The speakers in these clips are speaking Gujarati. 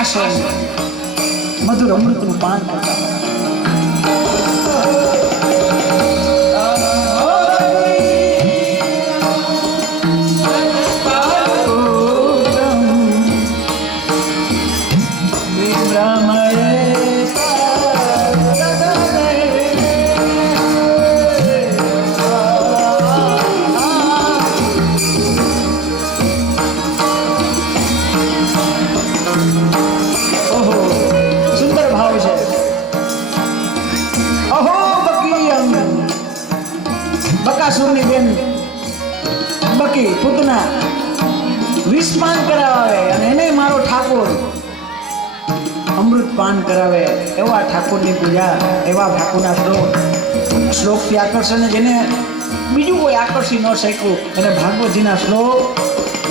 આશય મધુર અમૃતનું પાન કરતા બકાસુરની બેન બકી પૂતના વિષપાન કરાવે અને એને મારો ઠાકોર અમૃત પાન કરાવે એવા ઠાકોરની પૂજા એવા ઠાકોરના શ્લોકથી આકર્ષણ જેને બીજું કોઈ આકર્ષી ન શક્યું અને ભાગવતજીના શ્લોક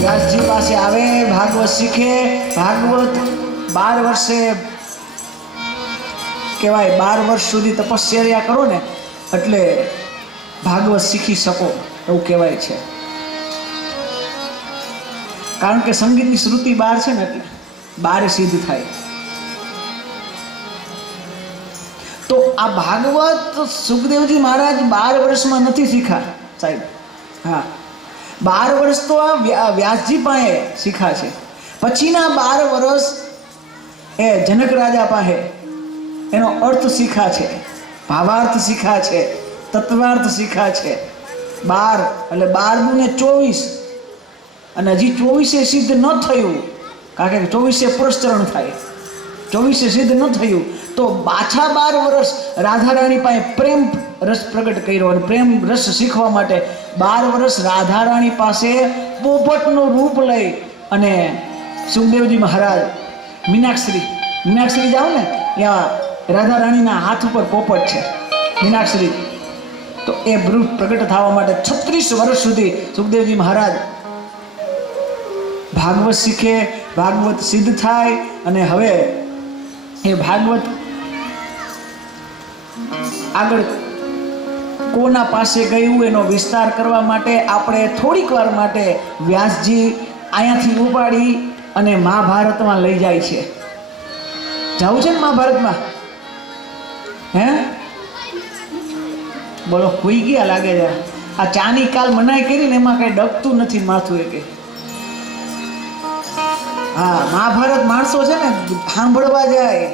વ્યાસજી પાસે આવે ભાગવત શીખે ભાગવત 12 વર્ષે કહેવાય 12 વર્ષ સુધી તપશ્ચર્યા કરો ને એટલે ભાગવત શીખી શકો એવું કહેવાય છે કારણ કે સંગીતની શ્રુતિ 12 છે ને એટલે 12 સિદ્ધ થાય તો આ ભાગવત સુખદેવજી મહારાજ 12 વર્ષમાં નથી શીખા સાહેબ હા 12 વર્ષ તો આ વ્યાસજી પાસે શીખા છે પછીના 12 વર્ષ એ જનક રાજા પાસે એનો અર્થ શીખા છે ભાવાર્થ શીખા છે તત્વાર્થ શીખા છે 12 એટલે 12 ને 24 અને હજી 24 સિદ્ધ ન થયું કારણ કે 24 પુરસ્ચરણ થાય 24 સિદ્ધ ન થયું તો પાછા 12 વર્ષ રાધારાણી પાસે પ્રેમ રસ પ્રગટ કર્યો અને પ્રેમ રસ શીખવા માટે 12 વર્ષ રાધારાણી પાસે પોપટનું રૂપ લઈ અને સુખદેવજી મહારાજ મીનાક્ષરી જાઓ ને ત્યાં રાધારાણીના હાથ ઉપર પોપટ છે મીનાક્ષરી તો એ રૂપ પ્રગટ થવા માટે 36 વર્ષ સુધી સુખદેવજી મહારાજ ભાગવત શીખે ભાગવત સિદ્ધ થાય અને હવે એ ભાગવત આગળ કોના પાસે ગયું એનો વિસ્તાર કરવા માટે આપણે થોડીક વાર માટે વ્યાસજી અહીંયાથી ઉપાડી અને મહાભારતમાં લઈ જાય છે જવું છે ને મહાભારતમાં હે બોલો હોઈ ગયા લાગે છે આ ચાની કાલ મનાઈ કરીને એમાં કઈ ડગતું નથી માથું કે હા મહાભારત માણસો છે ને સાંભળવા જાય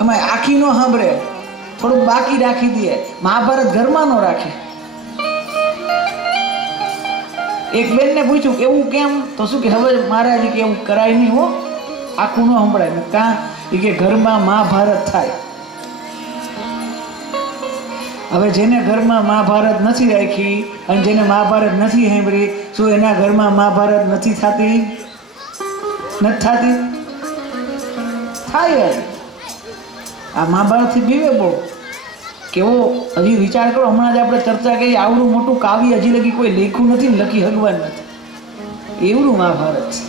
એમાં આખી નો સાંભળે થોડુંક બાકી રાખી દે મહાભારત ઘરમાં નો રાખે એક બેનને પૂછ્યું કે એવું કેમ તો શું કે હવે મહારાજ કે એવું કરાય નહીં હો આખું નો સાંભળાય ને કાં કે ઘરમાં મહાભારત થાય હવે જેને ઘરમાં મહાભારત નથી રાખી અને જેને મહાભારત નથી સાંભળી શું એના ઘરમાં મહાભારત નથી થતી થાય આ મહાભારતથી બીવે બહુ કેવો હજી વિચાર કરો હમણાં જ આપણે ચર્ચા કરી આવડું મોટું કાવ્ય હજી લગી કોઈ લેખું નથી ને લખી હગવાન નથી એવડું મહાભારત છે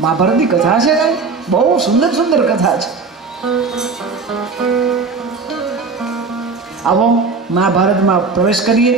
મહાભારતની કથા છે ને બહુ સુંદર સુંદર કથા છે આવો મહાભારતમાં પ્રવેશ કરીએ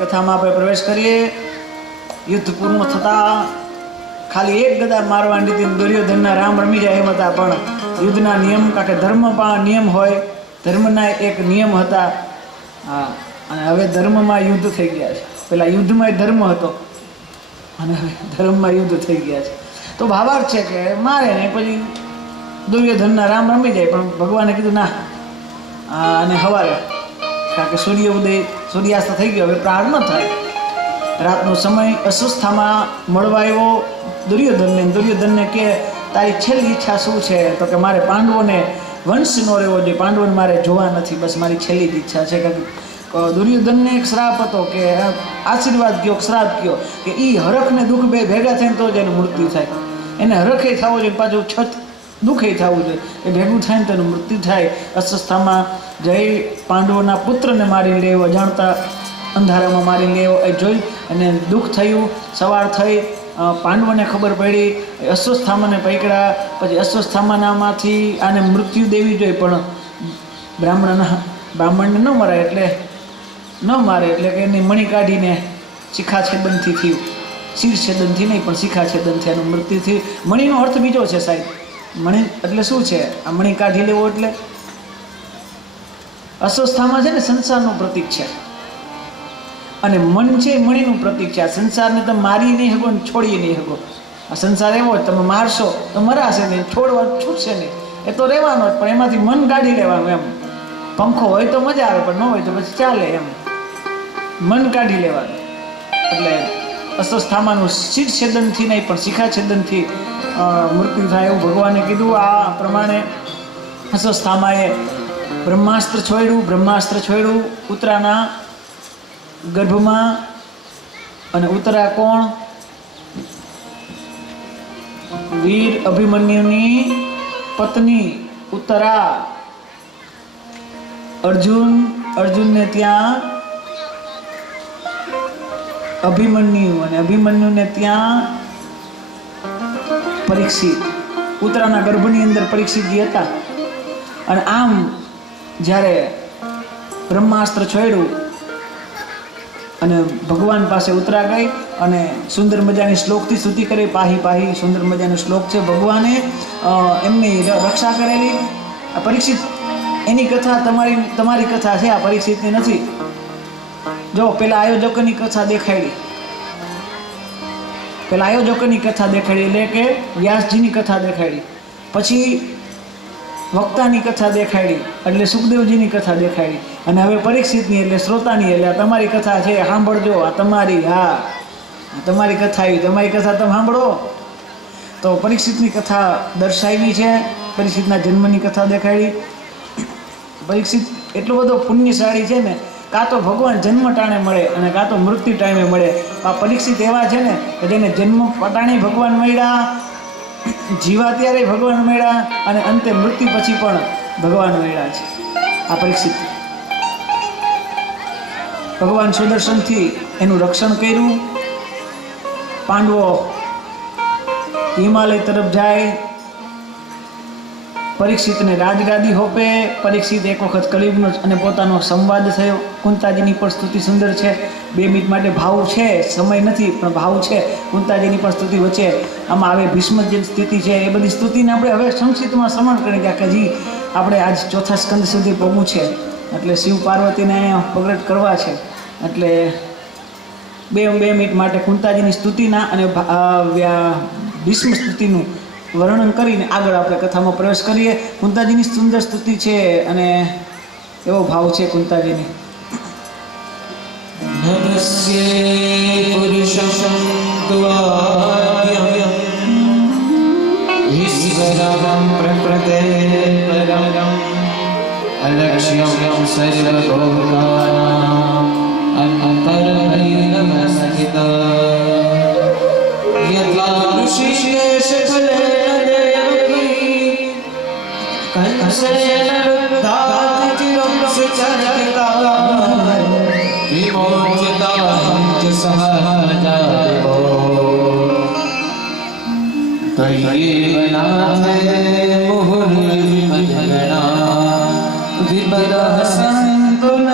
કથામાં આપણે પ્રવેશ કરીએ. યુદ્ધ પૂર્ણ થતાં ખાલી એક ગદા મારવાની હતી, દુર્યોધનના રામ રમી જાય એમ હતા. પણ યુદ્ધના નિયમ, કારણ કે ધર્મમાં નિયમ હોય, ધર્મના એક નિયમ હતા. હા, અને હવે ધર્મમાં યુદ્ધ થઈ ગયા છે. પેલા યુદ્ધમાં ધર્મ હતો અને હવે ધર્મમાં યુદ્ધ થઈ ગયા છે. તો ભાવાર્થ છે કે મારે ને પછી દુર્યોધનના રામ રમી જાય. પણ ભગવાને કીધું ના, અને હવારે, કારણ કે સૂર્યાસ્ત થઈ ગયો, હવે પ્રહાર ન થાય. રાતનો સમય, અસ્વસ્થામાં મળવા આવ્યો દુર્યોધનને કે તારી છેલ્લી ઈચ્છા શું છે? તો કે મારે પાંડવોને વંશ નો રહેવો જોઈએ, પાંડવોને મારે જોવા નથી, બસ મારી છેલ્લી જ ઈચ્છા છે. કે દુર્યોધનને એક શ્રાપ હતો, કે આશીર્વાદ કયો, શ્રાપ કયો, કે એ હરખ ને દુઃખ બે ભેગા થઈને તો જ એનું મૃત્યુ થાય. એને હરખે થવું જોઈએ, પાછું દુઃખે થવું જોઈએ, એ ભેગું થાય ને તો એનું મૃત્યુ થાય. અસ્વસ્થામાં જઈ પાંડવોના પુત્રને મારી લેવો, અજાણતા અંધારામાં મારી લેવો એ જોઈ અને દુઃખ થયું. સવાર થઈ, પાંડવોને ખબર પડી, અશ્વસ્થામાને પકડ્યા. પછી અશ્વસ્થામાનામાંથી આને મૃત્યુ દેવી જોઈએ, પણ બ્રાહ્મણને ન મરાય એટલે ન મારે, એટલે કે એની મણી કાઢીને શિખા છેદનથી થયું. શિર છેદનથી નહીં, પણ શિખા છેદનથી એનું મૃત્યુ થયું. મણીનો અર્થ બીજો છે સાહેબ. મણી એટલે શું છે? આ મણી કાઢી લેવો એટલે અસ્વસ્થામાં છે ને સંસારનું પ્રતીક છે, અને મન છે એ મણીનું પ્રતીક છે. આ સંસારને તમે મારી નહીં શકો ને છોડી નહીં શકો. આ સંસાર એવો જ, તમે મારશો તો મરાશે નહીં, છોડવા છૂટશે નહીં, એ તો રહેવાનો જ. પણ એમાંથી મન કાઢી લેવાનું એમ. પંખો હોય તો મજા આવે, પણ ન હોય તો પછી ચાલે એમ. મન કાઢી લેવાનું એટલે અસ્વસ્થામાનું શિર છેદનથી નહીં, પણ શિખા છેદનથી મૃત્યુ થાય એવું ભગવાને કીધું. આ પ્રમાણે અસ્વસ્થામાએ બ્રહ્માસ્ત્ર છોડ્યું ઉત્તરાના ગર્ભમાં. અને ઉત્તરા કોણ? વીર અભિમન્યુની પત્ની ઉત્તરા. અર્જુનને ત્યાં અભિમન્યુ, અને અભિમન્યુને ત્યાં પરીક્ષિત. ઉત્તરાના ગર્ભની અંદર પરીક્ષિતજી હતા. અને આમ જ્યારે બ્રહ્માસ્ત્ર છોડ્યું અને ભગવાન પાસે ઉતરા ગઈ અને સુંદર મજાની શ્લોકથી સ્તુતિ કરી. પાહી પાહી સુંદર મજાનો શ્લોક છે. ભગવાને એમની રક્ષા કરેલી. આ પરીક્ષિત, એની કથા તમારી કથા છે, આ પરીક્ષિતની નથી. જો પેલા આયોજકોની કથા દેખાડી, એટલે કે વ્યાસજીની કથા દેખાડી, પછી વક્તાની કથા દેખાડી એટલે સુખદેવજીની કથા દેખાડી, અને હવે પરીક્ષિતની એટલે શ્રોતાની, એટલે તમારી કથા છે, સાંભળજો. આ તમારી, હા તમારી કથા આવી, તમારી કથા તમે સાંભળો. તો પરીક્ષિતની કથા દર્શાવી છે, પરીક્ષિતના જન્મની કથા દેખાડી. પરીક્ષિત એટલો બધો પુણ્યશાળી છે ને, કાં તો ભગવાન જન્મ ટાણે મળે અને કાં તો મૃત્યુ ટાઈમે મળે. આ પરીક્ષિત એવા છે ને કે જેને જન્મ ટાણે ભગવાન મળ્યા, જીવા ત્યારે ભગવાન મળ્યા, અને અંતે મૃત્યુ પછી પણ ભગવાન મળ્યા છે. આ પરીક્ષિત ભગવાન સુદર્શનથી એનું રક્ષણ કર્યું. પાંડવો હિમાલય તરફ જાય, પરીક્ષિતને રાજગાદી હોપે. પરીક્ષિત એક વખત કલિયુગનો અને પોતાનો સંવાદ થયો. કુંતાજીની પણ સ્તુતિ સુંદર છે. 2 મિનિટ માટે ભાવ છે, સમય નથી પણ ભાવ છે. કુંતાજીની પણ સ્તુતિ વચ્ચે આમાં આવે. ભીષ્મ જે સ્થિતિ છે એ બધી સ્તુતિને આપણે હવે સંક્ષિપ્તમાં શ્રવણ કરી ગયા, કે હજી આપણે આજ 4થા સ્કંદ સુધી પહોંચવું છે. એટલે શિવ પાર્વતીને અહીંયા પ્રગટ કરવા છે. એટલે 2 મિનિટ માટે કુંતાજીની સ્તુતિના અને ભીષ્મ સ્તુતિનું વર્ણન કરીને આગળ આપણે કથામાં પ્રવેશ કરીએ. કુંતાજીની સુંદર સ્તુતિ છે અને એવો ભાવ છે કુંતાજીની. નમસ્યે પુરુષં દ્વાર્યં ઈશ્વરં પ્રકૃતે પરમ અલક્ષ્યં સર્વભૂતાનાં અંતરૈવ સ્થિતં યથા ઋષિકેશ ફલેન કંસેન વૃદ્ધાતિ ચિરં સુચરિતા વિમોચિતા ચ સહજાદો તયૈવ નાથે મુહુર્વિમજ્ઞા વિપદઃ સંતુ ન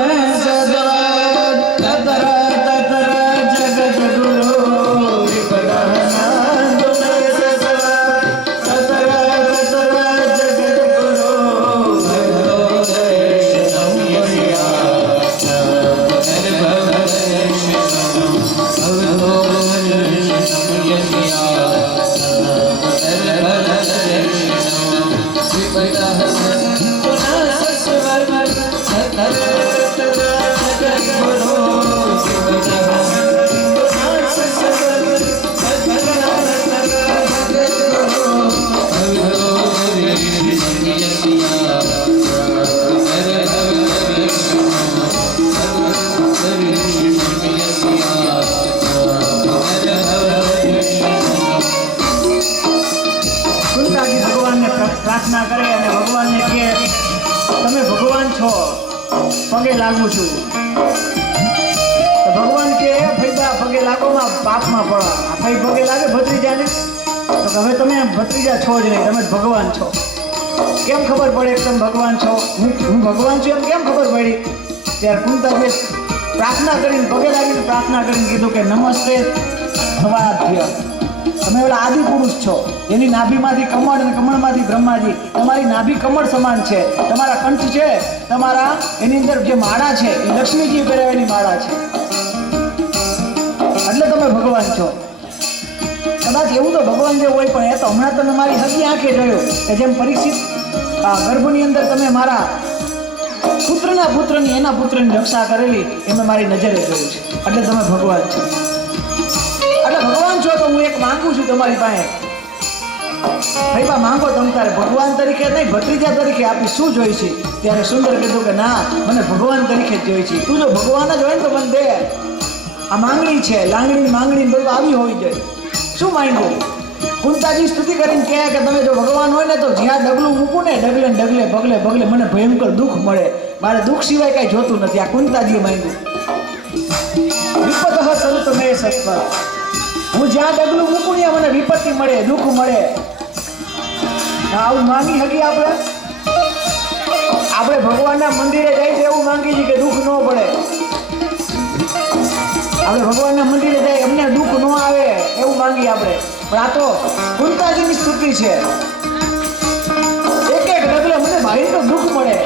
પગે લાગુ છું. તો ભગવાન કે ફૈબા પગે લાગોમાં પાપમાં પડો. આ ભાઈ પગે લાગે ભત્રીજાને તો કે હવે તમે ભત્રીજા છો જ નહીં, તમે જ ભગવાન છો. કેમ ખબર પડે કે તમે ભગવાન છો? હું ભગવાન છું એમ કેમ ખબર પડી? ત્યારે કુંતાજીએ પ્રાર્થના કરીને પગે લાગીને પ્રાર્થના કરીને કીધું કે નમસ્તે ભવાભ્ય. તમે ઓલા આદિ પુરુષ છો, એની નાભીમાંથી કમળ અને કમળમાંથી બ્રહ્માજી. તમારી નાભી કમળ સમાન છે, તમારા કંઠ છે, તમારા એની અંદર જે માળા છે એ લક્ષ્મીજી પહેરાવેલી માળા છે, એટલે તમે ભગવાન છો. કદાચ એવું તો ભગવાન જે હોય, પણ એ તો હમણાં તમે મારી હજી આંખે જોયું કે જેમ પરીક્ષિત ગર્ભની અંદર તમે મારા પુત્રના પુત્રની એના પુત્રની રક્ષા કરેલી એ મેં મારી નજરે જોયું છે, એટલે તમે ભગવાન છો. એટલે ભગવાન છો તો હું એક માંગુ છું તમારી પાસે. ભાઈ માંગો તમ તારે, ભગવાન તરીકે નહીં ભત્રીજા તરીકે આપી. શું જોઈ છે? ત્યારે સુંદર કીધું કે ના, મને ભગવાન તરીકે જ જોઈ છે. તું જો ભગવાન જ હોય ને તો મને દે. આ માંગણી છે, લાંગણી માંગણી બધું આવી હોવી જોઈએ. શું માંગ્યું? કુંતાજી સ્તુતિ કરીને કહે કે તમે જો ભગવાન હોય ને તો જ્યાં ડગલું મૂકું ને ડગલે ડગલે પગલે પગલે મને ભયંકર દુઃખ મળે. મારે દુઃખ સિવાય કઈ જોતું નથી. આ કુંતાજીએ માંગ્યું. વિપદ સંત મેં સત્વર, હું જ્યાં ડગલું મૂકું ત્યાં મને વિપત્તિ મળે, દુઃખ મળે. આવું માંગી શકી આપણે? આપણે ભગવાનના મંદિરે જાય છે એવું માંગી છીએ કે દુઃખ ન પડે. આપણે ભગવાનના મંદિરે જાય અમને દુઃખ ન આવે એવું માંગીએ આપણે. પણ આ તો કુંતાજીની સ્તુતિ છે. એક એક ડગલે મને ભાઈ તો દુઃખ મળે.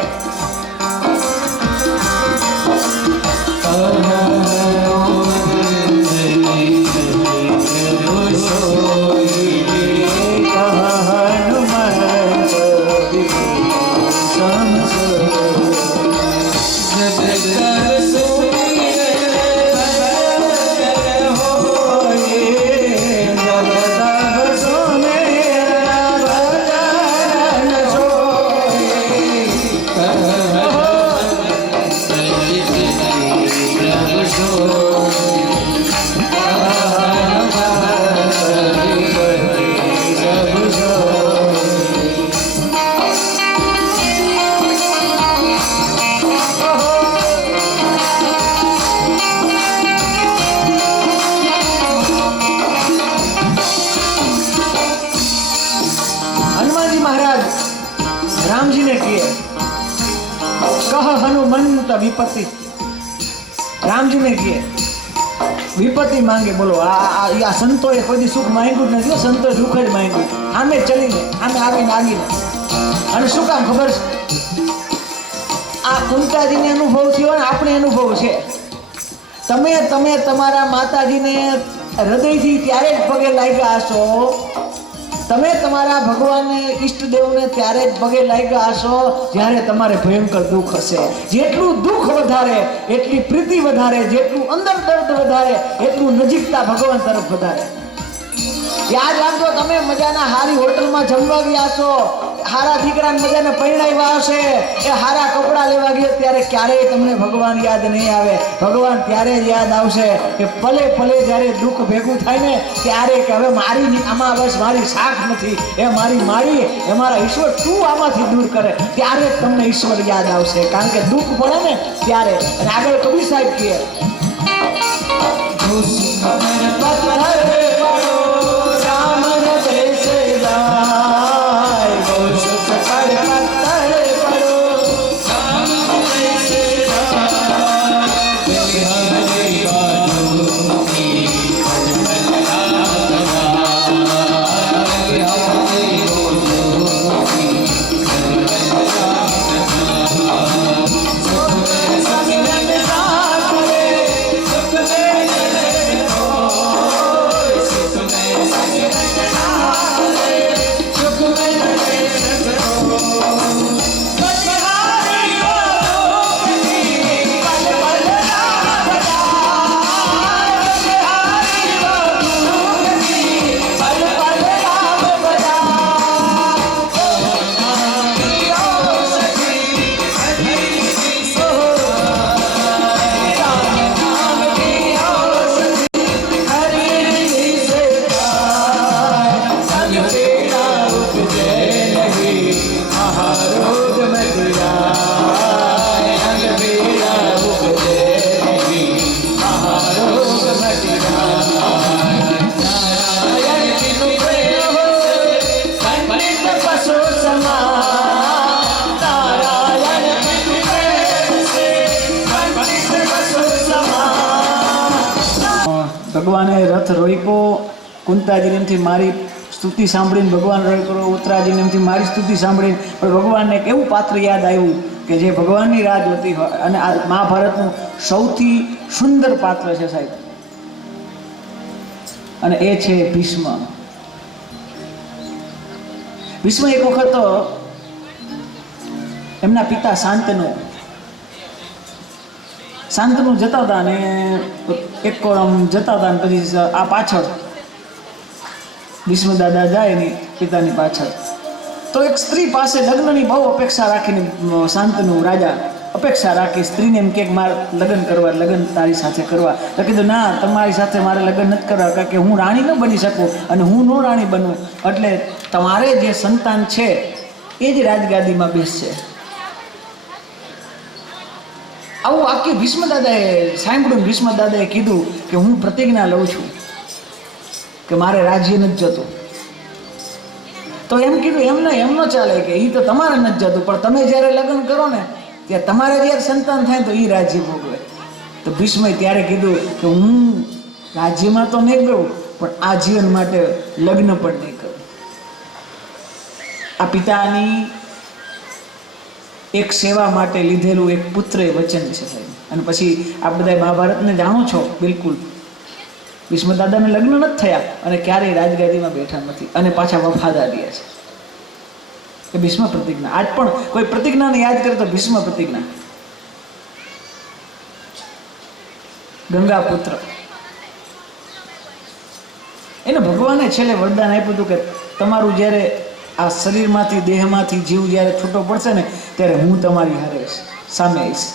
રામજીને કહે કહ હનુમંત વિપત્તિ. રામજીને કહે વિપત્તિ માંગે. બોલો આ સંતોએ કોઈ સુખ માંગ્યું જ નથી, સંતોએ દુઃખ જ માંગ્યું. આમે ચલીને આમે આવીને આગીને. અને શું કામ ખબર છે? આ કુંતાજીને અનુભવ થયો ને આપણે અનુભવ છે. તમે તમારા માતાજીને હૃદયથી ત્યારે જ પગે લાગ્યા હશો, તમે તમારા ભગવાનને ઈષ્ટદેવને ત્યારે જ પગે લાગ્યા હશો જ્યારે તમારે ભયંકર દુઃખ હશે. જેટલું દુઃખ વધારે એટલી પ્રીતિ વધારે, જેટલું અંદર દર્દ વધારે એટલું નજીકતા ભગવાન તરફ વધારે. યાદ રાખજો, તમે મજાના હારી હોટલમાં જમવા ગયા છો, હારા દીકરાને મજાને પરણાવ્યા હશે, એ હારા કપડાં લેવા ગયા ત્યારે ક્યારેય તમને ભગવાન યાદ નહીં આવે. ભગવાન ત્યારે જ યાદ આવશે કે પલે પલે જ્યારે દુઃખ ભેગું થાય ને ત્યારે કે હવે મારી આમાં બસ મારી શાખ નથી, એ મારી માળી, એ મારા ઈશ્વર તું આમાંથી દૂર કરે, ત્યારે જ તમને ઈશ્વર યાદ આવશે. કારણ કે દુઃખ પડે ને ત્યારે. અને આગળ કબીર સાહેબ કહે ભગવાને રથ રોક્યો, કુંતાજીને એમથી મારી સ્તુતિ સાંભળીને ભગવાન રોક્યો, ઉત્તરાજીને એમથી મારી સ્તુતિ સાંભળીને, પણ ભગવાનને એક એવું પાત્ર યાદ આવ્યું કે જે ભગવાનની રાહ જોતી હોય. અને આ મહાભારતનું સૌથી સુંદર પાત્ર છે સાહેબ, અને એ છે ભીષ્મ. ભીષ્મ એક વખત એમના પિતા શાંતનુ જતા હતા ને એક કોરમ જતા હતા ને પછી આ પાછળ ભીષ્મ દાદા જાય એની પિતાની પાછળ, તો એક સ્ત્રી પાસે લગ્નની બહુ અપેક્ષા રાખીને શાંતનુ રાજા અપેક્ષા રાખી. સ્ત્રીને એમ કે મારે લગ્ન કરવા, લગ્ન તારી સાથે કરવા. તો કીધું ના, તમારી સાથે મારે લગ્ન નથી કરવા, કારણ કે હું રાણી ન બની શકું અને હું ન રાણી બનું, એટલે તમારે જે સંતાન છે એ જ રાજગાદીમાં બેસશે. આવું વાક્ય ભીષ્મ દાદાએ સાંભળ્યું. ભીષ્મ દાદાએ કીધું કે હું પ્રતિજ્ઞા લઉં છું કે મારે રાજ્ય નથી જતું. તો એમ કીધું એમ ન ચાલે, કે એ તો તમારે નથી જતું, પણ તમે જ્યારે લગ્ન કરો ને ત્યારે તમારે જ્યારે સંતાન થાય તો એ રાજ્ય ભોગવે. તો ભીષ્મએ ત્યારે કીધું કે હું રાજ્યમાં તો નહીં ગયું, પણ આ જીવન માટે લગ્ન પણ નહીં કરું. આ પિતાની એક સેવા માટે લીધેલું એક પુત્રે વચન છે સાહેબ. અને પછી આ બધા મહાભારતને જાણો છો બિલકુલ. ભીષ્મ દાદાને લગ્ન નથી થયા અને ક્યારેય રાજગાદીમાં બેઠા નથી અને પાછા વફાદાર રહ્યા છે. એ ભીષ્મ પ્રતિજ્ઞા. આજ પણ કોઈ પ્રતિજ્ઞાને યાદ કરે તો ભીષ્મ પ્રતિજ્ઞા. ગંગા પુત્ર, એને ભગવાને છેલ્લે વરદાન આપ્યું હતું કે તમારું જ્યારે આ શરીરમાંથી, દેહમાંથી જીવ જ્યારે છૂટો પડશે ને ત્યારે હું તમારી હારે સામે આવીશ.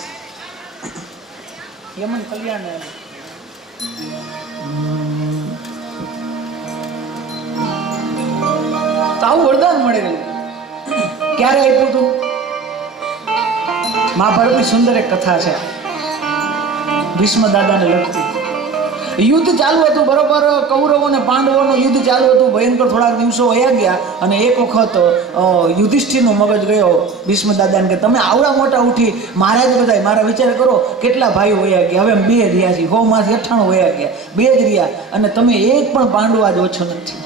યમન કલ્યાણ તો આવું વરદાન મળેલું. ક્યારે આપ્યું હતું? મહાભારતની સુંદર એક કથા છે ભીષ્મ દાદાને લગતી. યુદ્ધ ચાલુ હતું બરોબર, કૌરવો અને પાંડવોનું યુદ્ધ ચાલુ હતું. ભયંકર થોડાક દિવસો વયા ગયા અને એક વખત યુધિષ્ઠિરનો મગજ ગયો ભીષ્મ દાદાને કે તમે આવડા મોટા ઉઠી, મહારાજ બધા મારા વિચાર કરો કેટલા ભાઈઓ વયા ગયા, હવે 2 રહ્યા છીએ, 100 માંથી 98 વયા ગયા, 2 જ રહ્યા, અને તમે એક પણ પાંડવ આજ ઓછો નથી,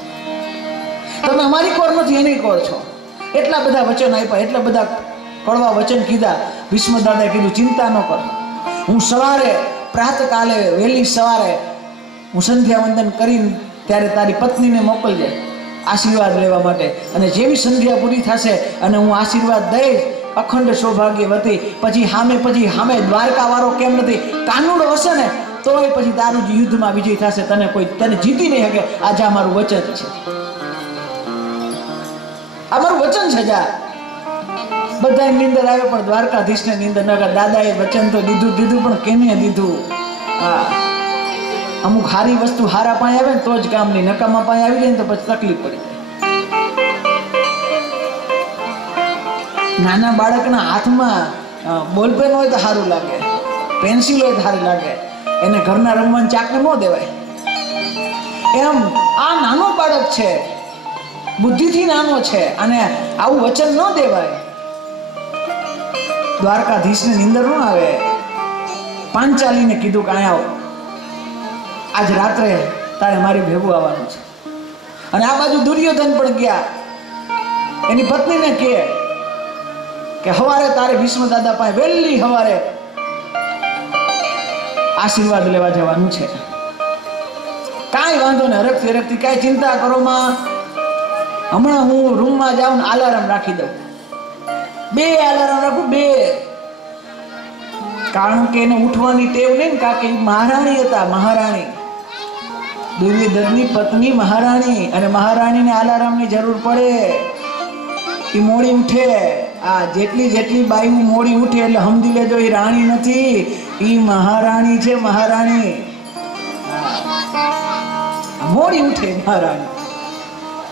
તમે અમારી કોર નથી એની કોર છો. એટલા બધા વચન આપ્યા, એટલા બધા કડવા વચન કીધા. ભીષ્મ દાદાએ કીધું ચિંતા ન કર, હું સવારે પ્રાતકાલે વહેલી સવારે હું સંધ્યા વંદન કરીને ત્યારે તારી પત્નીને મોકલજે આશીર્વાદ લેવા માટે, અને જેવી સંધ્યા પૂરી થશે અને હું આશીર્વાદ દઈશ અખંડ સૌભાગ્યવતી, પછી સામે દ્વારકા વાળો કેમ નથી, કાનુડો હશે ને તોય પછી તારું જ યુદ્ધમાં વિજય થશે, તને જીતી નહીં શકે. આજે અમારું વચન છે, અમારું વચન છે. જા બધા નિંદર આવે પણ દ્વારકાધીશને નિંદર ન કરે. દાદાએ વચન તો દીધું પણ કેને દીધું? હા, અમુક સારી વસ્તુ હારા પાસે આવે ને તો જ કામ નહીં, નકામા પાસે આવી જાય ને તો પછી તકલીફ પડી જાય. નાના બાળકના હાથમાં બોલપેન હોય તો સારું લાગે, પેન્સિલ હોય તો સારું લાગે, એને ઘરના રમવાનું ચાકુ ન દેવાય. એમ આ નાનો બાળક છે, બુદ્ધિથી નાનો છે, અને આવું વચન ન દેવાય. દ્વારકાધીશને નિંદર ન આવે. પાંચાલીને કીધું કે અહીંયા આવ, આજ રાત્રે તારે મારી ભેગું આવવાનું છે. અને આ બાજુ દુર્યોધન પણ ગયા, એની પત્નીને કહે કે સવારે તારે ભીષ્મ દાદા પાસે વહેલી સવારે આશીર્વાદ લેવા જવાનું છે. કાંઈ વાંધો ને, હરખથી કાંઈ ચિંતા કરો માં, હમણાં હું રૂમમાં જાઉં ને અલાર્મ રાખી દઉં, 2 અલાર્મ રાખું, 2. કારણ કે એને ઉઠવાની ટેવ નહીં ને, કારણ કે મહારાણી હતા, મહારાણી દુર્યોધનની પત્ની મહારાણી, અને મહારાણીને અલાર્મની જરૂર પડે, એ મોડી ઉઠે. આ જેટલી બાયું મોડી ઉઠે એટલે સમજી લેજો એ રાણી નથી, એ મહારાણી છે, મહારાણી. મોડી ઉઠે મહારાણી,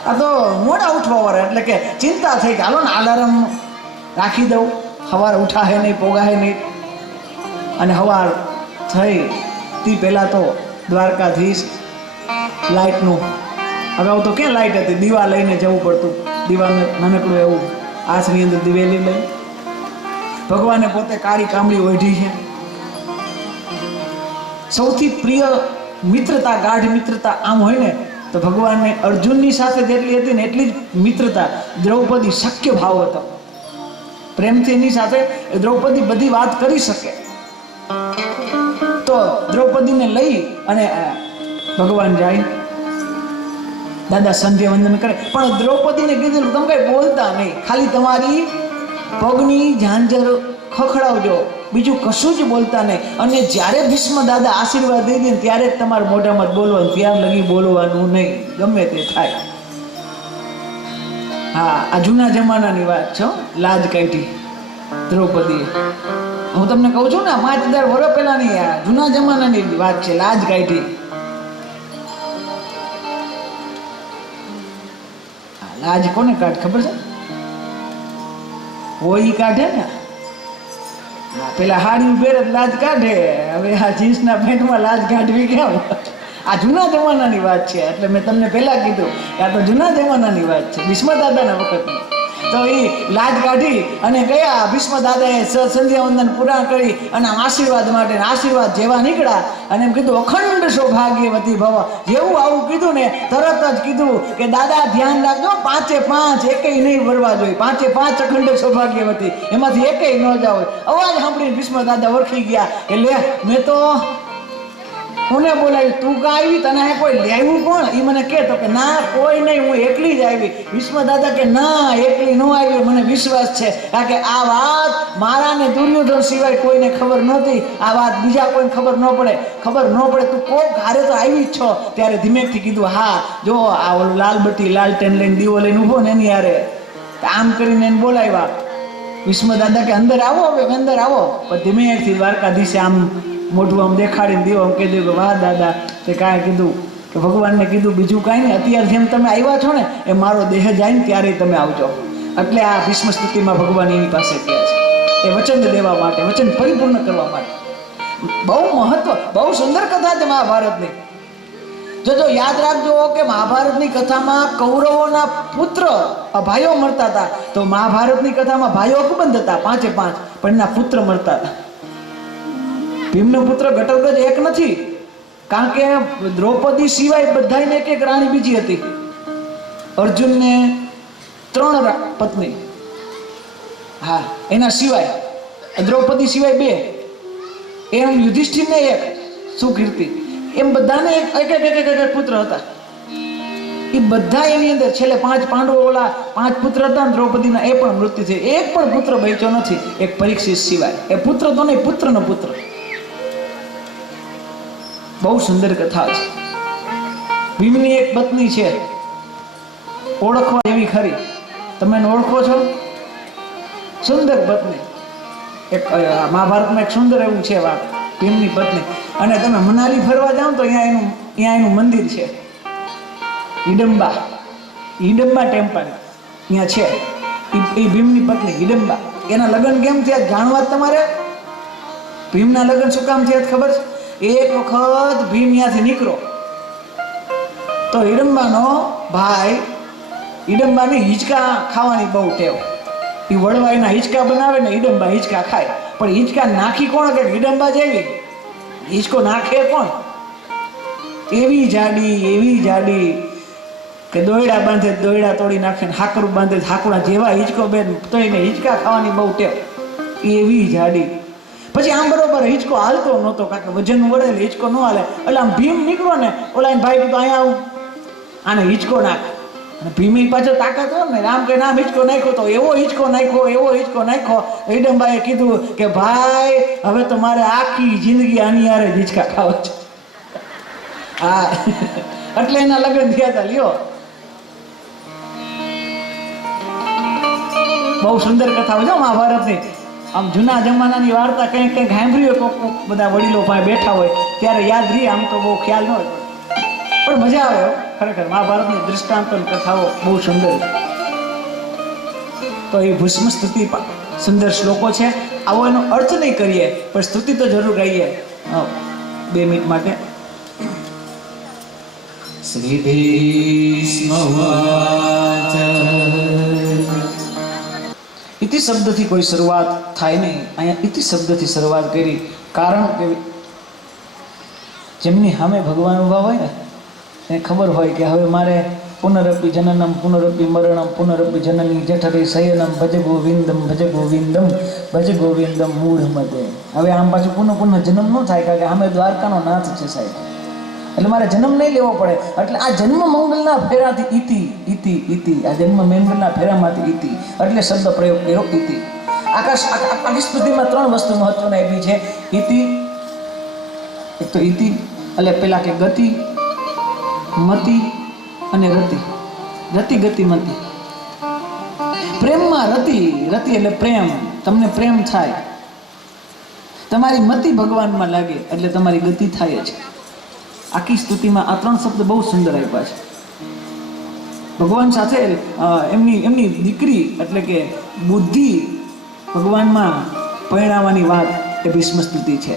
આ તો મોડા ઉઠવા વાળા. એટલે કે ચિંતા થઈ કે હાલો ને અલાર્મ રાખી દઉં, સવારે ઉઠાશે નહીં, પોગાશે નહીં. અને સવાર થઈ તે પહેલાં તો દ્વારકાધીશ લાઇટનું, અગાઉ તો ક્યાં લાઇટ હતી, દીવા લઈને જવું પડતું. દીવાને નાનકડું એવું હાથની અંદર દિવેલી લઈ, ભગવાને પોતે કાળી કામળી ઓઢી છે. સૌથી પ્રિય મિત્રતા, ગાઢ મિત્રતા આમ હોય ને તો ભગવાનને અર્જુનની સાથે જેટલી હતી ને એટલી જ મિત્રતા દ્રૌપદી શક્ય ભાવ હતો. પ્રેમથી એની સાથે દ્રૌપદી બધી વાત કરી શકે. તો દ્રૌપદીને લઈ અને ભગવાન જાય. દાદા સંધ્યા વંદન કરે, પણ દ્રૌપદીને કીધેલું તમે કઈ બોલતા નહીં, ખાલી તમારી પગની ઝાંઝર ખખડાવજો, બીજું કશું જ બોલતા નહીં. અને જ્યારે ભીષ્મ દાદા આશીર્વાદ દઈ દે ત્યારે જ તમારા મોઢામાં બોલવાનું, ત્યાર લગી બોલવાનું નહીં, ગમે તે થાય. હા, આ જૂના જમાનાની વાત છે. લાજ કાઢી દ્રૌપદીએ. હું તમને કહું છું ને, 5000 વર્ષ પહેલાની આ જૂના જમાનાની વાત છે. લાજ કાઢી. લાજ કોને કાઢ ખબર છે? હોય કાઢે ને. પેલા હાડી પહેરે લાજ કાઢે, હવે આ જીન્સના પેન્ટમાં લાજ કાઢવી કેમ? આ જૂના જમાનાની વાત છે. એટલે મેં તમને પહેલા કીધું કે આ તો જૂના જમાનાની વાત છે, ભીષ્મ દાદાના વખતની. તો એ લાજ કાઢી અને ગયા. ભીષ્મ દાદાએ સંધ્યા વંદન પૂરા કરી અને આશીર્વાદ માટે આશીર્વાદ જેવા નીકળ્યા અને એમ કીધું અખંડ સૌભાગ્યવતી ભવ. જેવું આવું કીધું ને તરત જ કીધું કે દાદા ધ્યાન રાખજો, 5 એકેય નહીં ભરવા જોઈએ, 5 અખંડ સૌભાગ્યવતી, એમાંથી એકેય ન જાવ. અવાજ સાંભળીને ભીષ્મ દાદા ઓળખી ગયા કે લે, મેં તો કોને બોલાવી? તું કા આવી? તને કોઈ લાવ્યું કોણ? એ મને કે તો કે ના કોઈ નહીં, હું એકલી જ આવી. ભીષ્મ દાદા કે ના, એકલી ન આવી, મને વિશ્વાસ છે. કારણ કે આ વાત મારા ને દુર્યોધન સિવાય કોઈને ખબર નહોતી. આ વાત બીજા કોઈને ખબર ન પડે. તું કોક ઘરે તો આવી જ છો. ત્યારે ધીમેકથી કીધું હા, જો આ ઓલું લાલબત્તી લાલટેન લઈને દીવો લઈને ઊભો ને એની યારે આમ કરીને એને બોલાવ્યા. ભીષ્મ દાદા કે અંદર આવો, હવે અંદર આવો. પણ ધીમેકથી દ્વારકાધીશે આમ મોઢું આમ દેખાડીને દીવો આમ કીધું કે વાહ દાદા, તે કાંઈ કીધું કે ભગવાનને કીધું બીજું કાંઈ નહીં, અત્યારે જેમ તમે આવ્યા છો ને એ મારો દેહ જાય ને ત્યારે તમે આવજો. એટલે આ ભીષ્મ સ્તુતિમાં ભગવાન એની પાસે કહે છે એ વચન દેવા માટે, વચન પરિપૂર્ણ કરવા માટે. બહુ મહત્વ, બહુ સુંદર કથા છે મહાભારતની. જો યાદ રાખજો કે મહાભારતની કથામાં કૌરવોના પુત્ર ભાઈઓ મળતા હતા, તો મહાભારતની કથામાં ભાઈઓ અકબંધ હતા 5 પણ એના પુત્ર મળતા હતા. ભીમનો પુત્ર ઘટોત્કચ એક નથી, કારણ કે દ્રૌપદી સિવાય બધાને એક રાણી બીજી હતી. અર્જુનને 3 પત્ની, હા એના સિવાય દ્રૌપદી સિવાય 2, એમ યુધિષ્ઠિરને 1, સુકીર્તિ, એમ બધાને એક પુત્ર હતા. એ બધા એની અંદર છેલ્લે 5 પાંડવો ઓલા 5 પુત્ર હતા, દ્રૌપદીના એ પણ મૃત્યુ થઈ. એક પણ પુત્ર બચ્યો નથી, એક પરીક્ષિત સિવાય. એ પુત્ર તો નહીં, પુત્રનો પુત્ર. બહુ સુંદર કથા છે. ભીમની એક પત્ની છે, ઓળખવા એવી ખરી. તમે એને ઓળખો છો? સુંદર પત્ની. એક મહાભારતમાં એક સુંદર એવું છે વાત, ભીમની પત્ની. અને તમે મનાલી ફરવા જાઓ તો અહીંયા એનું મંદિર છે, હિડમ્બા ટેમ્પલ અહીંયા છે. એ ભીમની પત્ની હિડમ્બા. એના લગ્ન કેમ થયા જાણવા તમારે? ભીમના લગ્ન શું કામ થયા ખબર છે? એક વખત ભીમ ત્યાંથી નીકળો તો હિડમ્બાનો ભાઈ, હિડમ્બાની હિંચકા ખાવાની બહુ ટેવ. એ વડવાઈના હિંચકા બનાવે ને હિડમ્બા હિંચકા ખાય. પણ હિંચકા નાખી કોણ કે હિડમ્બા જેવી? હિંચકો નાખે કોણ? એવી જાડી કે દોયડા બાંધે દોયડા તોડી નાખે, હાકરું બાંધે હાકડા જેવા હિંચકો બેન, તો એને હિંચકા ખાવાની બહુ ટેવ. એવી જાડી. પછી આમ બરોબર હિંચકો હાલતો નહોતો, કારણ કે વજન વળે હિંચકો ન હાલે. એટલે આમ ભીમ નીકળો ને, ઓલા ભાઈ કીધું અહીંયા આવું, આને હિંચકો નાખ. અને ભીમની પાછળ તાકાત હોય ને, રામ કે નામ હિંચકો નાખ્યો તો એવો હિંચકો નાખ્યો. હિડમ્બાએ કીધું કે ભાઈ હવે તો મારે આખી જિંદગી આની હારે હિંચકા ખાવા છે. હા એટલે એના લગ્ન થયા હતા. લ્યો, બહુ સુંદર કથા હોય મહાભારતની. આમ જૂના જમાનાની વાર્તા કંઈક સાંભળી હોય, કોક બધા વડીલો પાસે બેઠા હોય ત્યારે યાદ રહી. આમ તો બહુ ખ્યાલ ન હોય, પણ મજા આવે ખરેખર. મહાભારતની દૃષ્ટાંત કથાઓ બહુ સુંદર. તો એ ભીષ્મ સ્તુતિ સુંદર શ્લોકો છે. આવો એનો અર્થ નહીં કરીએ, પણ સ્તુતિ તો જરૂર ગાઈએ 2 મિનિટ માટે. શ્રી ભીષ્મ ઉવાચ. ઇતિ શબ્દથી કોઈ શરૂઆત થાય નહીં. અહીંયા ઇતિ શબ્દથી શરૂઆત કરી, કારણ કે જેમની સામે ભગવાન ઊભા હોય ને એને ખબર હોય કે હવે મારે પુનરપી જનનમ પુનરપી મરણમ પુનરપી જનની જઠરી શયનમ ભજ ગોવિંદમ ભજ ગોવિંદમ ભજ ગોવિંદમ મૂઢ મદે. હવે આમ પાછું પુનઃ જન્મ ન થાય, કારણ કે આમે દ્વારકાનો નાથ છે સાહેબ, એટલે મારે જન્મ નહીં લેવો પડે. એટલે આ જન્મ મંગલના ફેરાથી ઇતિ ઇતિ ઇતિ, આ જન્મ મંગલના ફેરામાંથી ઇતિ એટલે શબ્દ પ્રયોગ કર્યો ઇતિ. આખી સ્તુતિમાં 3 વસ્તુ મહત્વની આપી છે. ઇતિ, એક તો ઇતિ એટલે પેલા કે ગતિ, મતિ અને રતિ. રતિ ગતિ મતિ. પ્રેમમાં રતિ, રતિ એટલે પ્રેમ, તમને પ્રેમ થાય, તમારી મતિ ભગવાનમાં લાગે એટલે તમારી ગતિ થાય છે. આખી સ્તુતિમાં આ 3 શબ્દ બહુ સુંદર આપ્યા છે. ભગવાન સાથે એમની દીકરી એટલે કે બુદ્ધિ ભગવાનમાં પરિણામવાની વાત એ ભીષ્મ સ્તુતિ છે.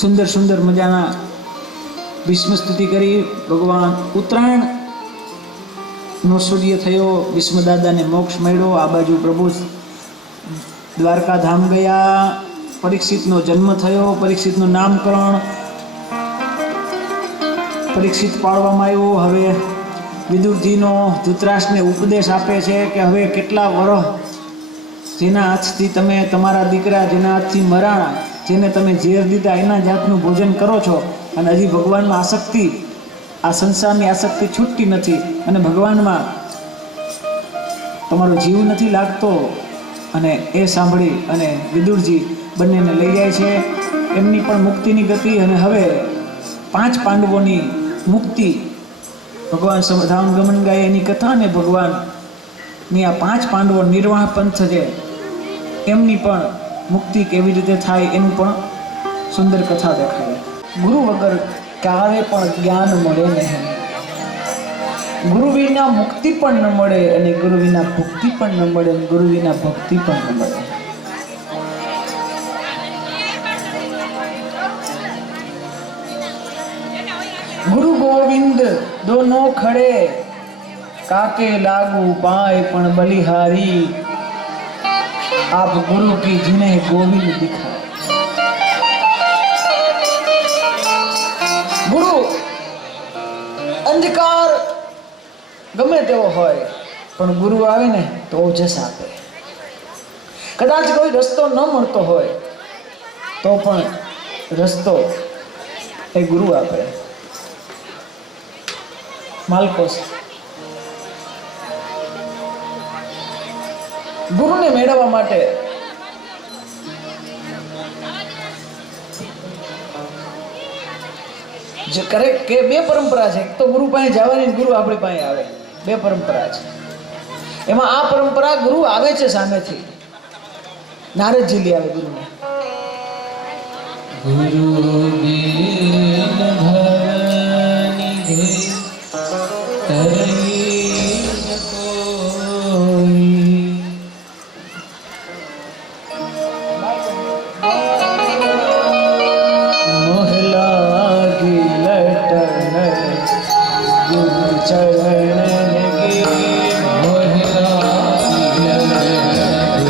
સુંદર સુંદર મજાના ભીષ્મ સ્તુતિ કરી. ભગવાન ઉત્તરાયણ નો સૂર્ય થયો, ભીષ્મ દાદાને મોક્ષ મળ્યો. આ બાજુ પ્રભુ દ્વારકા ધામ ગયા, પરીક્ષિતનો જન્મ થયો, પરીક્ષિતનું નામકરણ પરીક્ષિત પાડવામાં આવ્યો. હવે વિદુરજીનો ધૃતરાષ્ટ્રને ઉપદેશ આપે છે કે હવે કેટલા વર્ષ જેના હાથથી તમે તમારા દીકરા જેના હાથથી મરાણા, જેને તમે ઝેર દીધા એના જાતનું ભોજન કરો છો અને હજી ભગવાનમાં આસક્તિ, આ સંસારની આસક્તિ છૂટતી નથી અને ભગવાનમાં તમારો જીવ નથી લાગતો. અને એ સાંભળી અને વિદુરજી બંનેને લઈ જાય છે. એમની પણ મુક્તિની ગતિ. અને હવે 5 પાંડવોની મુક્તિ, ભગવાન ધામ ગમન ગાય એની કથા ને ભગવાનની આ 5 પાંડવો નિર્વાણ પંથ છે એમની પણ મુક્તિ કેવી રીતે થાય એનું પણ સુંદર કથા દેખાય. ગુરુ વગર ક્યારે પણ જ્ઞાન મળે નહીં, ગુરુ વિના મુક્તિ પણ ન મળે અને ગુરુ વિના ભક્તિ પણ ન મળે, ગુરુ વિના ભક્તિ પણ ન મળે. गुरु गोविंद दोनों खड़े, काके लागू पाए पण बलिहारी, आप गुरु की जिन्हें गोविंद दिखाए. गुरु अंधकार गमे तेવો હોય પણ ગુરુ આવે ને તો ઓજસ આપે. કદાચ કોઈ રસ્તો ન મળતો હોય તો પણ રસ્તો એ ગુરુ આપે. માલકોસ ગુરુને મેળવવા માટે જે કરે કે 2 પરંપરા છે. એક તો ગુરુ પાસે જવાની, ગુરુ આપણી પાસે આવે. 2 પરંપરા છે. એમાં આ પરંપરા ગુરુ આવે છે સામેથી, નારદજી લઈ આવે ગુરુને. ગુરુ બિન ભવનિધિ તરી ન કોઈ, મોહ લાગી લટન ગુરુ ચરણ ગીરી, મોહ લાગી લટન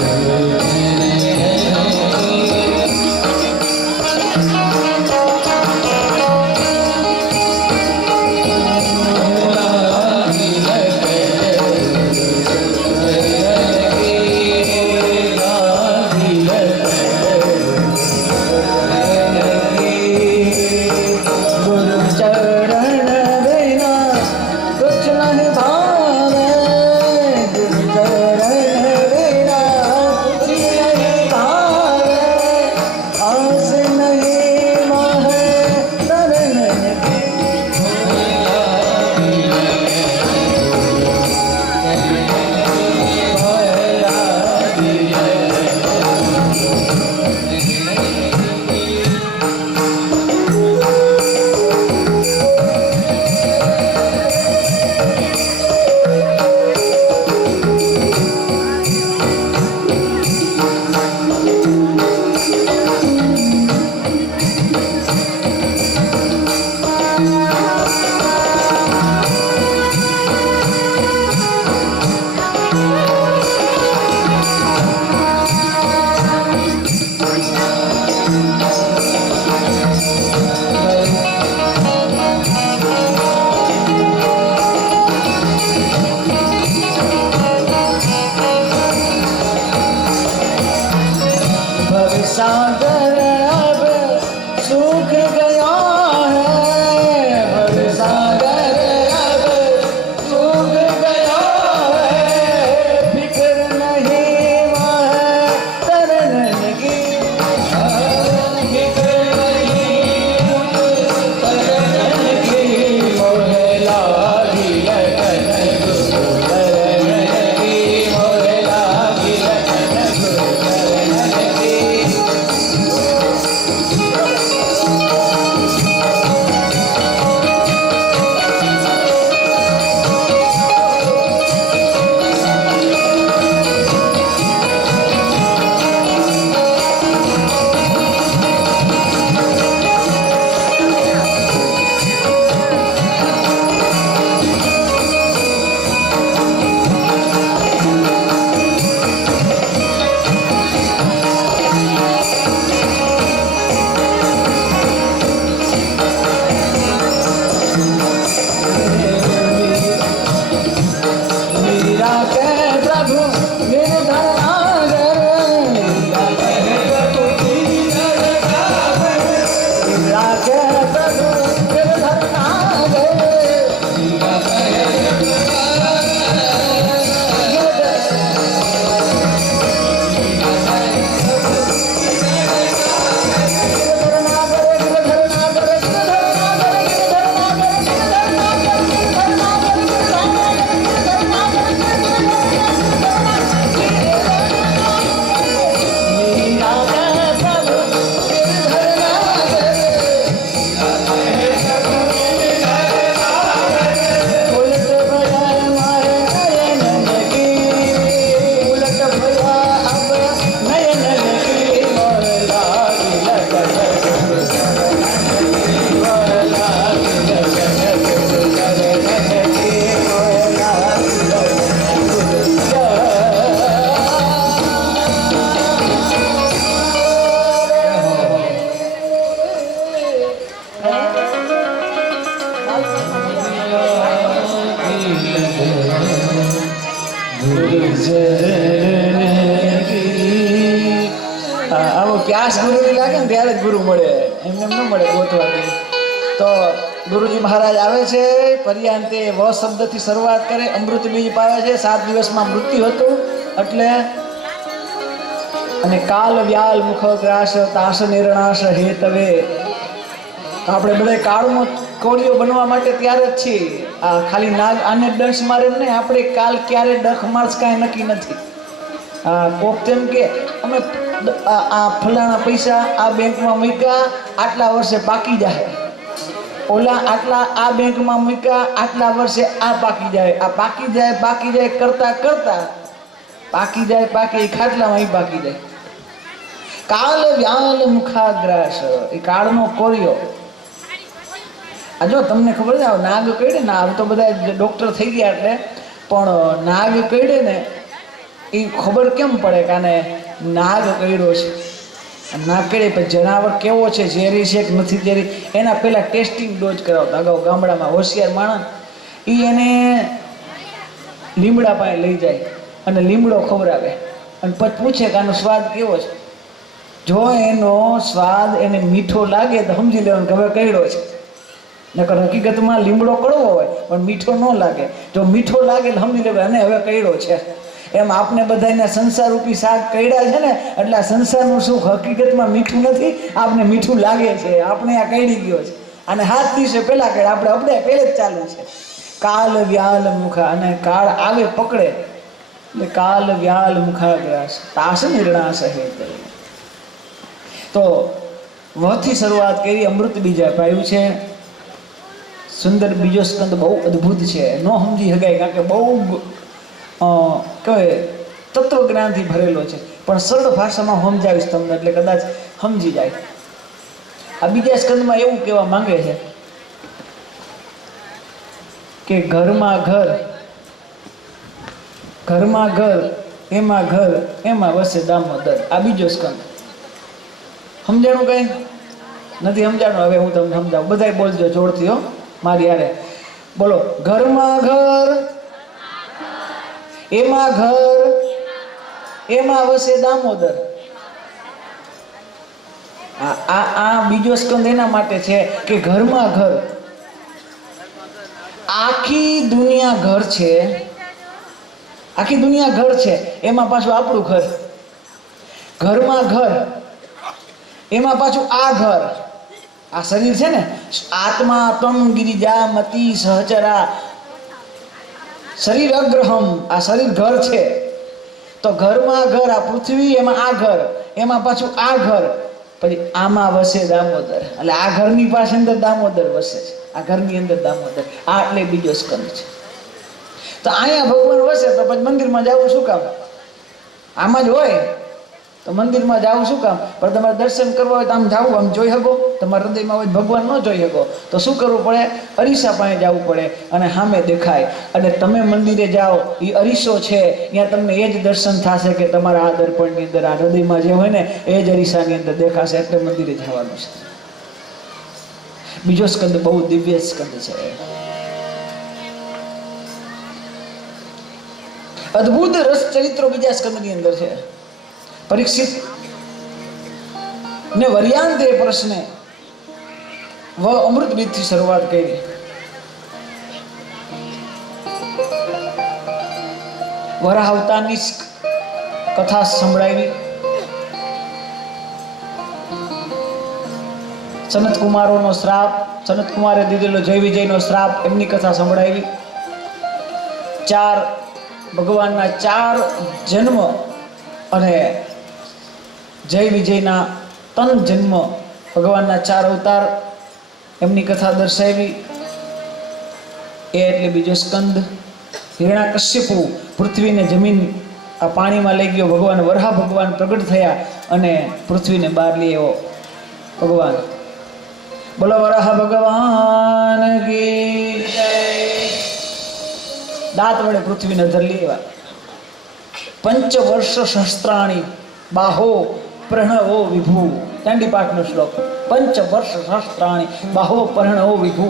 આવો પ્યાસ ગુરુની લાગે ને ત્યારે જ ગુરુ મળે, એમને ન મળે ગોતવાથી. તો ગુરુજી મહારાજ આવે છે, પર્યાંતે વ શબ્દથી શરૂઆત કરે, અમૃત બીજ પાવે છે. 7 દિવસમાં મૃત્યુ હતું એટલે અને કાલ વ્યાલ મુખ ગ્રાસ તાસ નિર્ણાશ હેતવે. આપણે બધા કાળનો કોળીઓ બનવા માટે તૈયાર જ છીએ. આ ખાલી નાગ આને ડંસ મારે એમ નહીં, આપણે કાલ ક્યારે ડખ મારશ કાંઈ નક્કી નથી. કોક તેમ કે અમે આ ફલાણા પૈસા આ બેંકમાં મૂક્યા, આટલા વર્ષે પાકી જાય. ઓલા આટલા આ બેંકમાં મૂક્યા, આટલા વર્ષે આ પાકી જાય. આ પાકી જાય કરતા કરતા પાકી જાય ખાટલામાં પાકી જાય. કાલ વ્યાલ મુખાગ્રાસ, એ કાળનો કોળિયો. આ જો તમને ખબર છે, નાગ કઈડે ને, આમ તો બધા ડોક્ટર થઈ ગયા એટલે, પણ નાગ કઈડે ને એ ખબર કેમ પડે કે આને નાગ કઈડો છે. નાગ કઈડે પછી જનાવર કેવો છે, ઝેરી છે કે નથી ઝેરી, એના પહેલા ટેસ્ટિંગ ડોઝ કરાવતા. અગાઉ ગામડામાં હોશિયાર માણસ એ એને લીમડા પાસે લઈ જાય અને લીમડો ખવડાવે અને પછી પૂછે કે આનો સ્વાદ કેવો છે. જો એનો સ્વાદ એને મીઠો લાગે તો સમજી લેવાનું કે હવે કઈડો છે. નકર હકીકતમાં લીમડો કડવો હોય પણ મીઠો ન લાગે. જો મીઠો લાગે તો સમજી લેવાનું અને હવે કઈડો છે. એમ આપને બધાને સંસારરૂપી શાક કઈડા છે ને, એટલે આ સંસારનું સુખ હકીકતમાં મીઠું નથી, આપને મીઠું લાગે છે. આપણે આ કઈડી ગયો છે અને 7 દિવસે પહેલા કઈડ, આપણે પહેલે જ ચાલુ છે. કાલ વ્યાલ મુખા, અને કાળ આવે પકડે એટલે કાલ વ્યાલ મુખાગ્રાસ તાસ નિર્ણાશ હેત. તો વથી શરૂઆત કરી, અમૃત બીજા પાયું છે. સુંદર બીજો સ્કંદ બહુ અદ્ભુત છે, ન સમજી શકાય કારણ કે બહુ કહેવાય તત્વજ્ઞાનથી ભરેલો છે. પણ સરળ ભાષામાં સમજાવીશ તમને એટલે કદાચ સમજી જાય. આ બીજા સ્કંદમાં એવું કહેવા માંગે છે કે ઘરમાં ઘર એમાં વસે દામોદર. આ બીજો સ્કંદ. સમજાણું કઈ નથી? સમજાણું? હવે હું તમને સમજાવું. બધાય બોલજો જોરથી હો, મારી યારે બોલો. ઘરમાં ઘર એમાં વસે દામોદર. આ બીજો સ્કંદ એના માટે છે કે ઘરમાં ઘર, આખી દુનિયા ઘર છે, એમાં પાછું આપણું ઘર. ઘરમાં ઘર એમાં પાછું આ ઘર, આ શરીર છે ને, આત્મા તમ ગિરિજા મતિ સહચરા શરીર અગ્રહમ, આ શરીર ઘર છે. તો ઘરમાં ઘર, આ પૃથ્વી એમાં આ ઘર, એમાં પાછું આ ઘર, પછી આમાં વસે દામોદર. એટલે આ ઘરની પાસે અંદર દામોદર વસે છે, આ ઘરની અંદર દામોદર. આ એટલે બીજો સ્કંદ છે. તો અહીંયા ભગવાન વસે તો પછી મંદિરમાં જવું શું કામ? આમાં જ હોય તો મંદિરમાં જવું શું કામ? પણ તમારે દર્શન કરવા હોય તો આમ જવું, આમ જોઈ શકો. તમારા હૃદયમાં હોય ભગવાન ન જોઈ શકો તો શું કરવું પડે? અરીસા પાસે જવું પડે અને સામે દેખાય. અને તમે મંદિરે જાઓ, એ અરીસો છે, ત્યાં તમને એ જ દર્શન થશે કે તમારા આ દર્પણની અંદર, આ હૃદયમાં જે હોય ને એ જ અરીસાની અંદર દેખાશે. એટલે મંદિરે જવાનું છે. બીજો સ્કંદ બહુ દિવ્ય સ્કંદ છે, અદ્ભુત રસ ચરિત્રો બીજા સ્કંદની અંદર છે. પરીક્ષિત ને વર્યાંતે પ્રશ્ને અમૃત બીજથી શરૂઆત કરી. વરાહ અવતારની કથા સંભળાવી. સનત કુમારોનો શ્રાપ, સનત કુમારે દીધેલો જય વિજયનો શ્રાપ, એમની કથા સંભળાવી. ભગવાનના 4 જન્મ અને જય વિજયના 3 જન્મ, ભગવાનના 4 અવતાર, એમની કથા દર્શાવી. એ એટલે બીજો સ્કંદ. હિરણ્યકશ્યપુ પૃથ્વીને જમીન આ પાણીમાં લઈ ગયો. ભગવાન વરાહ ભગવાન પ્રગટ થયા અને પૃથ્વીને બહાર લઈ આવ્યો ભગવાન. બોલો વરાહ ભગવાન કી જય. દાંત વડે પૃથ્વીને ધરી લેવા. 5 વર્ષ સહસ્ત્રાણી બાહો પ્રણવો વિભુ. ચાંડી પાઠનો શ્લોક. 5 વર્ષ સહસ્ત્રાણી બાહો પ્રણવો વિભુ.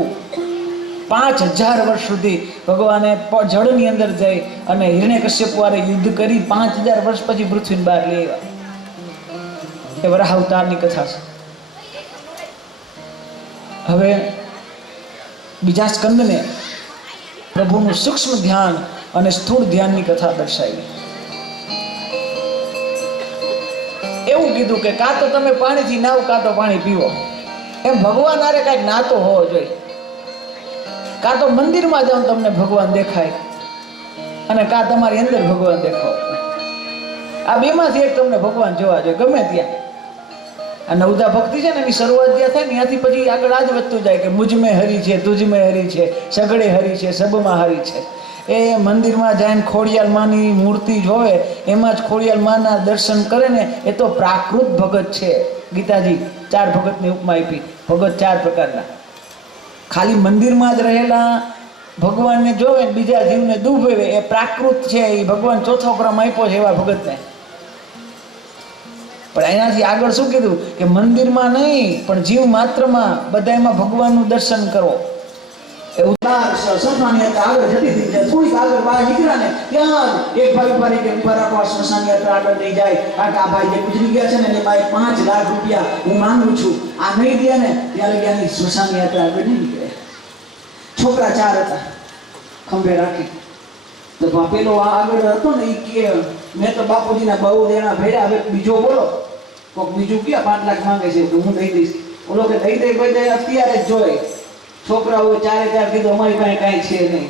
5000 વર્ષ સુધી ભગવાને જળની અંદર જઈ અને હિરણ્યકશ્યપ વારે યુદ્ધ કરી 5000 વર્ષ પછી પૃથ્વીને બહાર લઈ આવ્યા. એ વરાહ અવતારની કથા છે. હવે બીજા સ્કંદને પ્રભુનું સૂક્ષ્મ ધ્યાન અને સ્થૂળ ધ્યાનની કથા દર્શાવી. એવું કીધું કે કાં તો તમે પાણીથી નાવ કાં તો પાણી પીવો. એમ ભગવાન આરે કાંઈક નાતો હોવો જોઈએ. કાં તો મંદિરમાં જાઓ તમને ભગવાન દેખાય અને કાં તમારી અંદર ભગવાન દેખાવ. આ બેમાંથી એક તમને ભગવાન જોવા જોઈએ ગમે ત્યાં. આ નવદા ભક્તિ છે ને એની શરૂઆત જ્યાં થાય ને ત્યાંથી પછી આગળ આ જ વધતું જાય કે મુજ મેં હરી છે, તુજ મેં હરી છે, સગડે હરી છે, સબમાં હરી છે. એ મંદિરમાં જઈને ખોડિયાલ માની મૂર્તિ જોવે, એમાં જ ખોડિયાલ માના દર્શન કરે ને એ તો પ્રાકૃત ભગત છે. ગીતાજી 4 ભગતની ઉપમા આપી. ભગત 4 પ્રકારના. ખાલી મંદિરમાં જ રહેલા ભગવાનને જોવે ને બીજા જીવને દુભવે એ પ્રાકૃત છે. એ ભગવાન ચોથો ક્રમ આપ્યો છે એવા ભગતને. પણ એનાથી આગળ શું કીધું કે મંદિરમાં નહીં પણ જીવ માત્રમાં બધામાં ભગવાનનું દર્શન કરો. એવું સ્મશાન યાત્રા આગળ જતી હતી. થોડીક આગળ બહાર નીકળ્યા ને ત્યાં એક ભાઈ ઉભા રહી કે ઉભા રાખો, આ સ્મશાન યાત્રા આગળ નહીં જાય. કારણ કે આ ભાઈ જે ગુજરી ગયા છે ને એને ભાઈ 5 લાખ રૂપિયા હું માંગુ છું. આ નહીં દે ને ત્યારે ત્યાંની સ્મશાન યાત્રા આગળ નહીં નીકળે. છોકરા 4 હતા ખંભે રાખી. તો પેલો આગળ હતો ને એ કે મેં તો બાપુજીના બહુ દેણા ભર્યા, હવે બીજો બોલો. કોક બીજું ક્યાં 5 લાખ માંગે છે તો હું દઈ દઈશ. ઓલો કે દઈ દઈ ભાઈ અત્યારે જ જોઈ. છોકરાઓ 4 કીધું અમારી પાસે કાંઈ છે નહીં.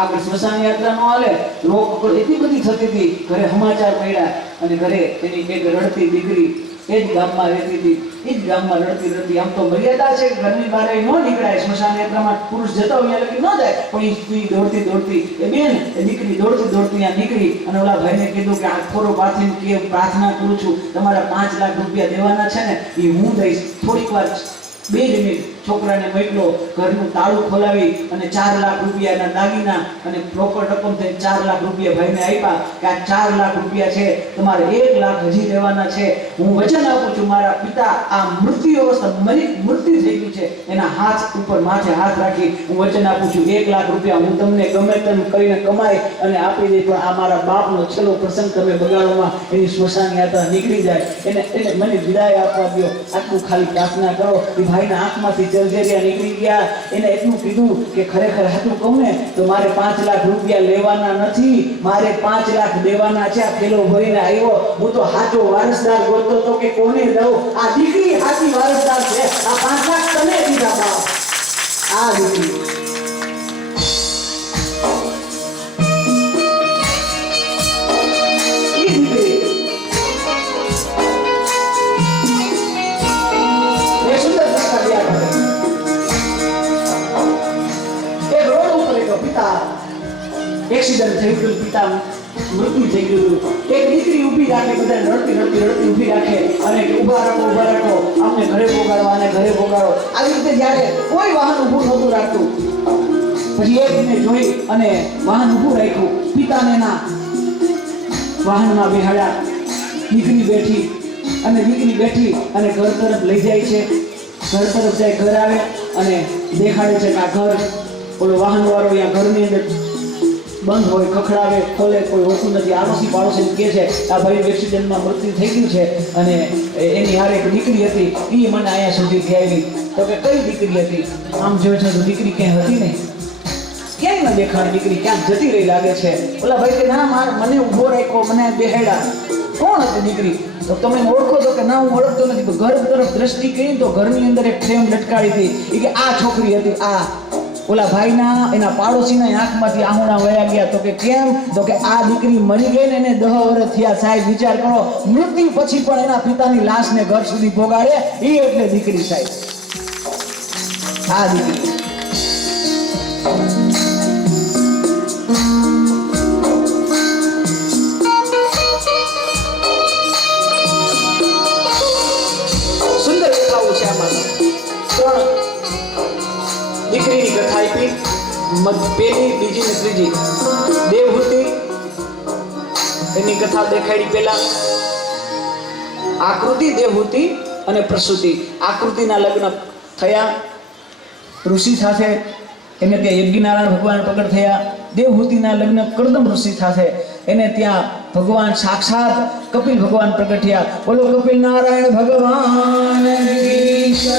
આગળ સ્મશાન યાત્રા નો હાલે. રોગ એટલી બધી થતી હતી, ઘરે સમાચાર પડ્યા અને ઘરે એની એક રડતી દીકરી એ જ ગામમાં રહેતી હતી. એ જ ગામમાં રડતી. આમ તો મર્યાદા છે ઘરની બહાર ન નીકળાય. સ્મશાન યાત્રામાં પુરુષ જતા હોય લગી ન જાય, પણ એ સ્ત્રી દોડતી એ બેન એ દીકરી દોડતી ત્યાં નીકળી અને ઓલા ભાઈને કીધું કે આ થોડો પાછી કે પ્રાર્થના કરું છું, તમારા 5 લાખ રૂપિયા દેવાના છે ને એ હું દઈશ. થોડીક વાર 2 મિનિટ છોકરાને મોકલો. ઘરનું તાળું ખોલાવી અને 4 લાખ રૂપિયાના દાગીના અને પ્રોપર રકમ થઈ 4 લાખ રૂપિયા ભાઈને આપ્યા કે આ 4 લાખ રૂપિયા છે, તમારે 1 લાખ હજી દેવાના છે. હું વચન આપું છું મારા પિતા આ મૃત્યુ અવસ્થા મૃત્યુ થઈ ગયું છે, એના હાથ ઉપર માથે હાથ રાખી હું વચન આપું છું 1 લાખ રૂપિયા હું તમને ગમે તેમ કરીને કમાઈ અને આપી દઈ, પણ આ મારા બાપનો છેલ્લો પ્રસંગ તમે બગાડોમાં એની સ્મશાન યાત્રા નીકળી જાય. એને મને વિદાય આપવા દો. આટલું ખાલી પ્રાર્થના કરો. એ ભાઈના આંખમાંથી જલજરિયા નીકળી ગયા. એને એટલું કીધું કે ખરેખર હાથું કહું ને તો મારે 5 લાખ રૂપિયા લેવાના નથી, મારે 5 લાખ દેવાના છે. આ પેલો ભરીને આવ્યો. હું તો સાચો વારસદાર ગોતતો હતો કે કોને દઉં. આ દીકરી સાચી વારસદાર છે. આ 5 લાખ તમે દીધા બાપ. આ દીકરી એક્સિડન્ટ થઈ ગયું, પિતા મૃત્યુ થઈ ગયું. એક દીકરી ઊભી રાખે, બધા રડતી ઊભી રાખે અને ઊભા રાખો અમને ઘરે પોગાડો. આવી રીતે જ્યારે કોઈ વાહન ઊભું નહોતું રાખતું, પછી એકને જોઈ અને વાહન ઊભું રાખ્યું. પિતાને એના વાહનમાં બેહાડ્યા. દીકરી બેઠી અને ઘર તરફ લઈ જાય છે. ઘર તરફ જાય, ઘર આવે અને દેખાડે છે કે આ ઘર ઓલો વાહન વાળો અહીંયા ઘરની અંદર બંધ હોય, ખખડાવે, ખોલે, કોઈ હોતું નથી. આડોશી પાડોશી કહે છે આ ભાઈ એક્સિડન્ટમાં મૃત્યુ થઈ ગયું છે અને એની હારે એક દીકરી હતી એ મને અહીંયા સુધીથી આવી. તો કે કઈ દીકરી હતી? આમ જોઈ છે તો દીકરી ક્યાંય હતી નહીં. ક્યાંય ન દેખાણી દીકરી, ક્યાંક જતી રહી લાગે છે. ઓલા ભાઈ કે ના મને ઊભો રાખ્યો, મને બેહાડ્યા. કોણ હતી દીકરી? તો તમે ઓળખો તો કે ના હું ઓળખતો નથી. ઘર તરફ દ્રષ્ટિ કરી તો ઘરની અંદર એક ફ્રેમ લટકાડી હતી. એ કે આ છોકરી હતી. આ ઓલા ભાઈના એના પાડોશીના આંખમાંથી આહુણા વયા ગયા. તો કે કેમ? તો કે આ દીકરી મરી ગઈ ને એને 10 વર્ષ થયા. સાહેબ વિચાર કરો, મૃત્યુ પછી પણ એના પિતાની લાશને ઘર સુધી ભોગાડે એ એટલે દીકરી સાહેબ. આ દીકરી સુંદર કથાઓ છે આમાં. પણ દીકરીની કથા આપી પહેલી, બીજી ને ત્રીજી. દેવહૂતિ એની કથા દેખાડી. પેલા આકૃતિ, દેવહૂતિ અને પ્રસૂતિ. આકૃતિના લગ્ન થયા ઋષિ સાથે એને ત્યાં યજ્ઞનારાયણ ભગવાન પ્રગટ થયા. દેવહૂતિના લગ્ન કરદમ ઋષિ સાથે એને ત્યાં ભગવાન સાક્ષાત કપિલ ભગવાન પ્રગટ થયા. બોલો કપિલ નારાયણ ભગવાન કી જય.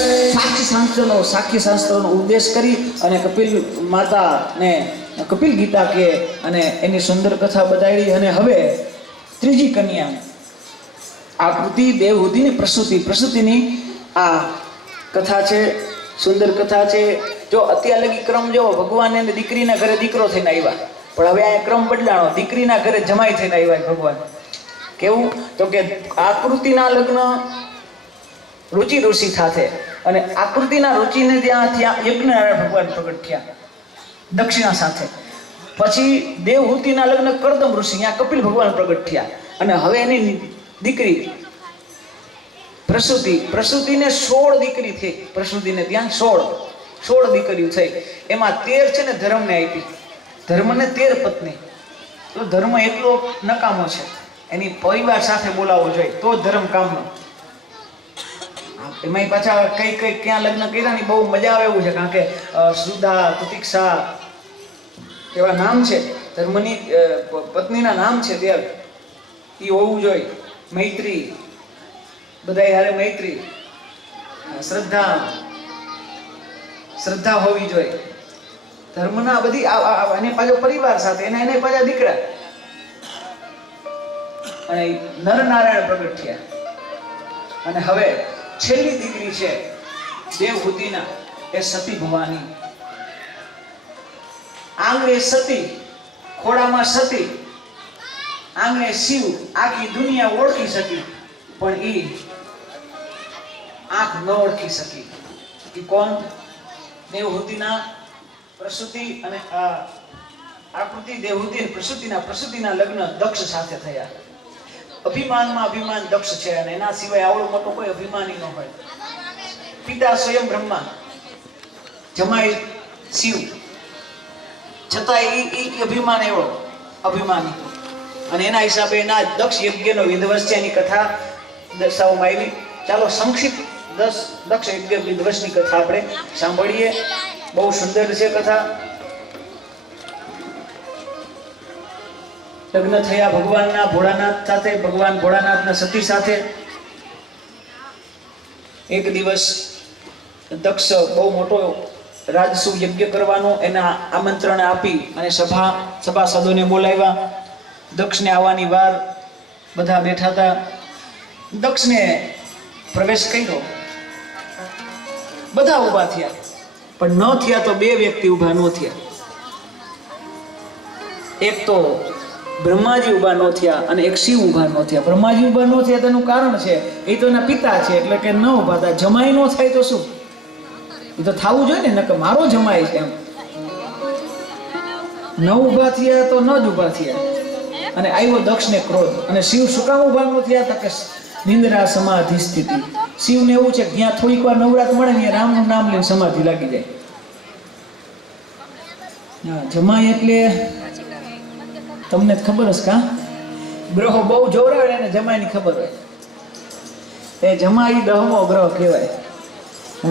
સાક્ષી શાસ્ત્રનો ઉપદેશ કરી અને કપિલ માતાને કપિલ ગીતા કે અને એની સુંદર કથા બતાવી. અને હવે ત્રીજી કન્યા આકૃતિ દેવહૂતિની પ્રસૂતિની આ કથા છે, સુંદર કથા છે. જો અત્યાર લગી ક્રમ જો ભગવાન એને દીકરીના ઘરે દીકરો થઈને આવ્યા, પણ હવે આ ક્રમ બદલાણો, દીકરીના ઘરે જમાઈ થઈને આવ્યા ભગવાન. કેવું તો કે આકૃતિના લગ્ન રુચિ ઋષિ સાથે અને આકૃતિના રુચિને ત્યાં યજ્ઞનારાયણ ભગવાન પ્રગટ થયા દક્ષિણા સાથે. પછી દેવહૂતિના લગ્ન કરદમ ઋષિ ત્યાં કપિલ ભગવાન પ્રગટ થયા. અને હવે એની દીકરી પ્રસૂતિને 16 દીકરી થઈ. પ્રસૂતિને ત્યાં 16 દીકરીઓ થઈ. એમાં 13 છે ને ધર્મને આપી. ધર્મને 13 પત્ની. તો ધર્મ એટલો નકામો છે, એની પરિવાર સાથે બોલાવવો જોઈએ તો ધર્મ કામનો. એમાં પાછા કઈ ક્યાં લગ્ન કર્યા ની બહુ મજા આવે એવું છે, કારણ કે સુધા, પ્રતીક્ષા એવા નામ છે ધર્મની પત્નીના નામ છે. ત્યાં એ હોવું જોઈએ. મૈત્રી, બધા હારે મૈત્રી, શ્રદ્ધા હોવી જોઈએ. ધર્મના બધી અને પાછો પરિવાર સાથે એને પાછા દીકરા. અને નરનારાયણ પ્રગટ થયા. અને હવે છેલ્લી દીકરી છે દેવહૂતિના, એ સતી ભવાની. આંગણે સતી, ખોડામાં સતી, આંગણે શિવ. આખી દુનિયા ઓળખી શકી પણ એ આંખ ન ઓળખી શકી. એ કોણ? દેવહૂતિના પ્રસૂતિ અને આકૃતિ દેવહૂતિ પ્રસૂતિના લગ્ન દક્ષ સાથે થયા. અભિમાનમાં અભિમાન દક્ષ છે અને એના સિવાય આવડો મોટો કોઈ અભિમાની ન હોય. પિતા સ્વયં બ્રહ્મા, જમાઈ શિવ, છતાં એ અભિમાન એવો અભિમાની. અને એના હિસાબે એના દક્ષ યજ્ઞનો વિધ્વસ છે. એની કથા દર્શાવવામાં આવી. ચાલો સંક્ષિપ્ત દક્ષ યજ્ઞ વિધ્વસની કથા આપણે સાંભળીએ. બહુ સુંદર છે કથા. લગ્ન થયા ભગવાનના ભોળાનાથ સાથે, ભગવાન ભોળાનાથના સતી સાથે. એક દિવસ દક્ષ બહુ મોટો રાજસુ યજ્ઞ કરવાનો એના આમંત્રણ આપી અને સભાસદોને બોલાવ્યા. દક્ષને આવવાની વાર બધા બેઠા હતા. દક્ષને પ્રવેશ કર્યો. બધા ઊભા થયા, પણ ન થયા તો 2 વ્યક્તિ ઊભા ન થયા. એક તો બ્રહ્માજી ઊભા ન થયા અને એક શિવ ઊભા ન થયા. બ્રહ્માજી ઊભા ન થયા તેનું કારણ છે, એ તો એના પિતા છે એટલે કે ન ઊભા હતા. જમાઈ ન થાય તો શું? એ તો થવું જોઈએ ને, નકર મારો જમાઈ છે એમ. ન ઊભા થયા તો ન જ ઊભા થયા. અને આવ્યો દક્ષને ક્રોધ. અને શિવ શું કામ ઊભા ન થયા? તો કે નિંદ્રા સમાધિ સ્થિતિ. શિવને એવું છે કે જ્યાં થોડીક વાર નવરાત મળે ને રામનું નામ લઈને સમાધિ લાગી જાય. જમાઈ એટલે તમને ખબર હશે કા? ગ્રહો બહુ જોરાવે એને જમાઈની ખબર હોય. એ જમાઈ 10મો ગ્રહ કહેવાય.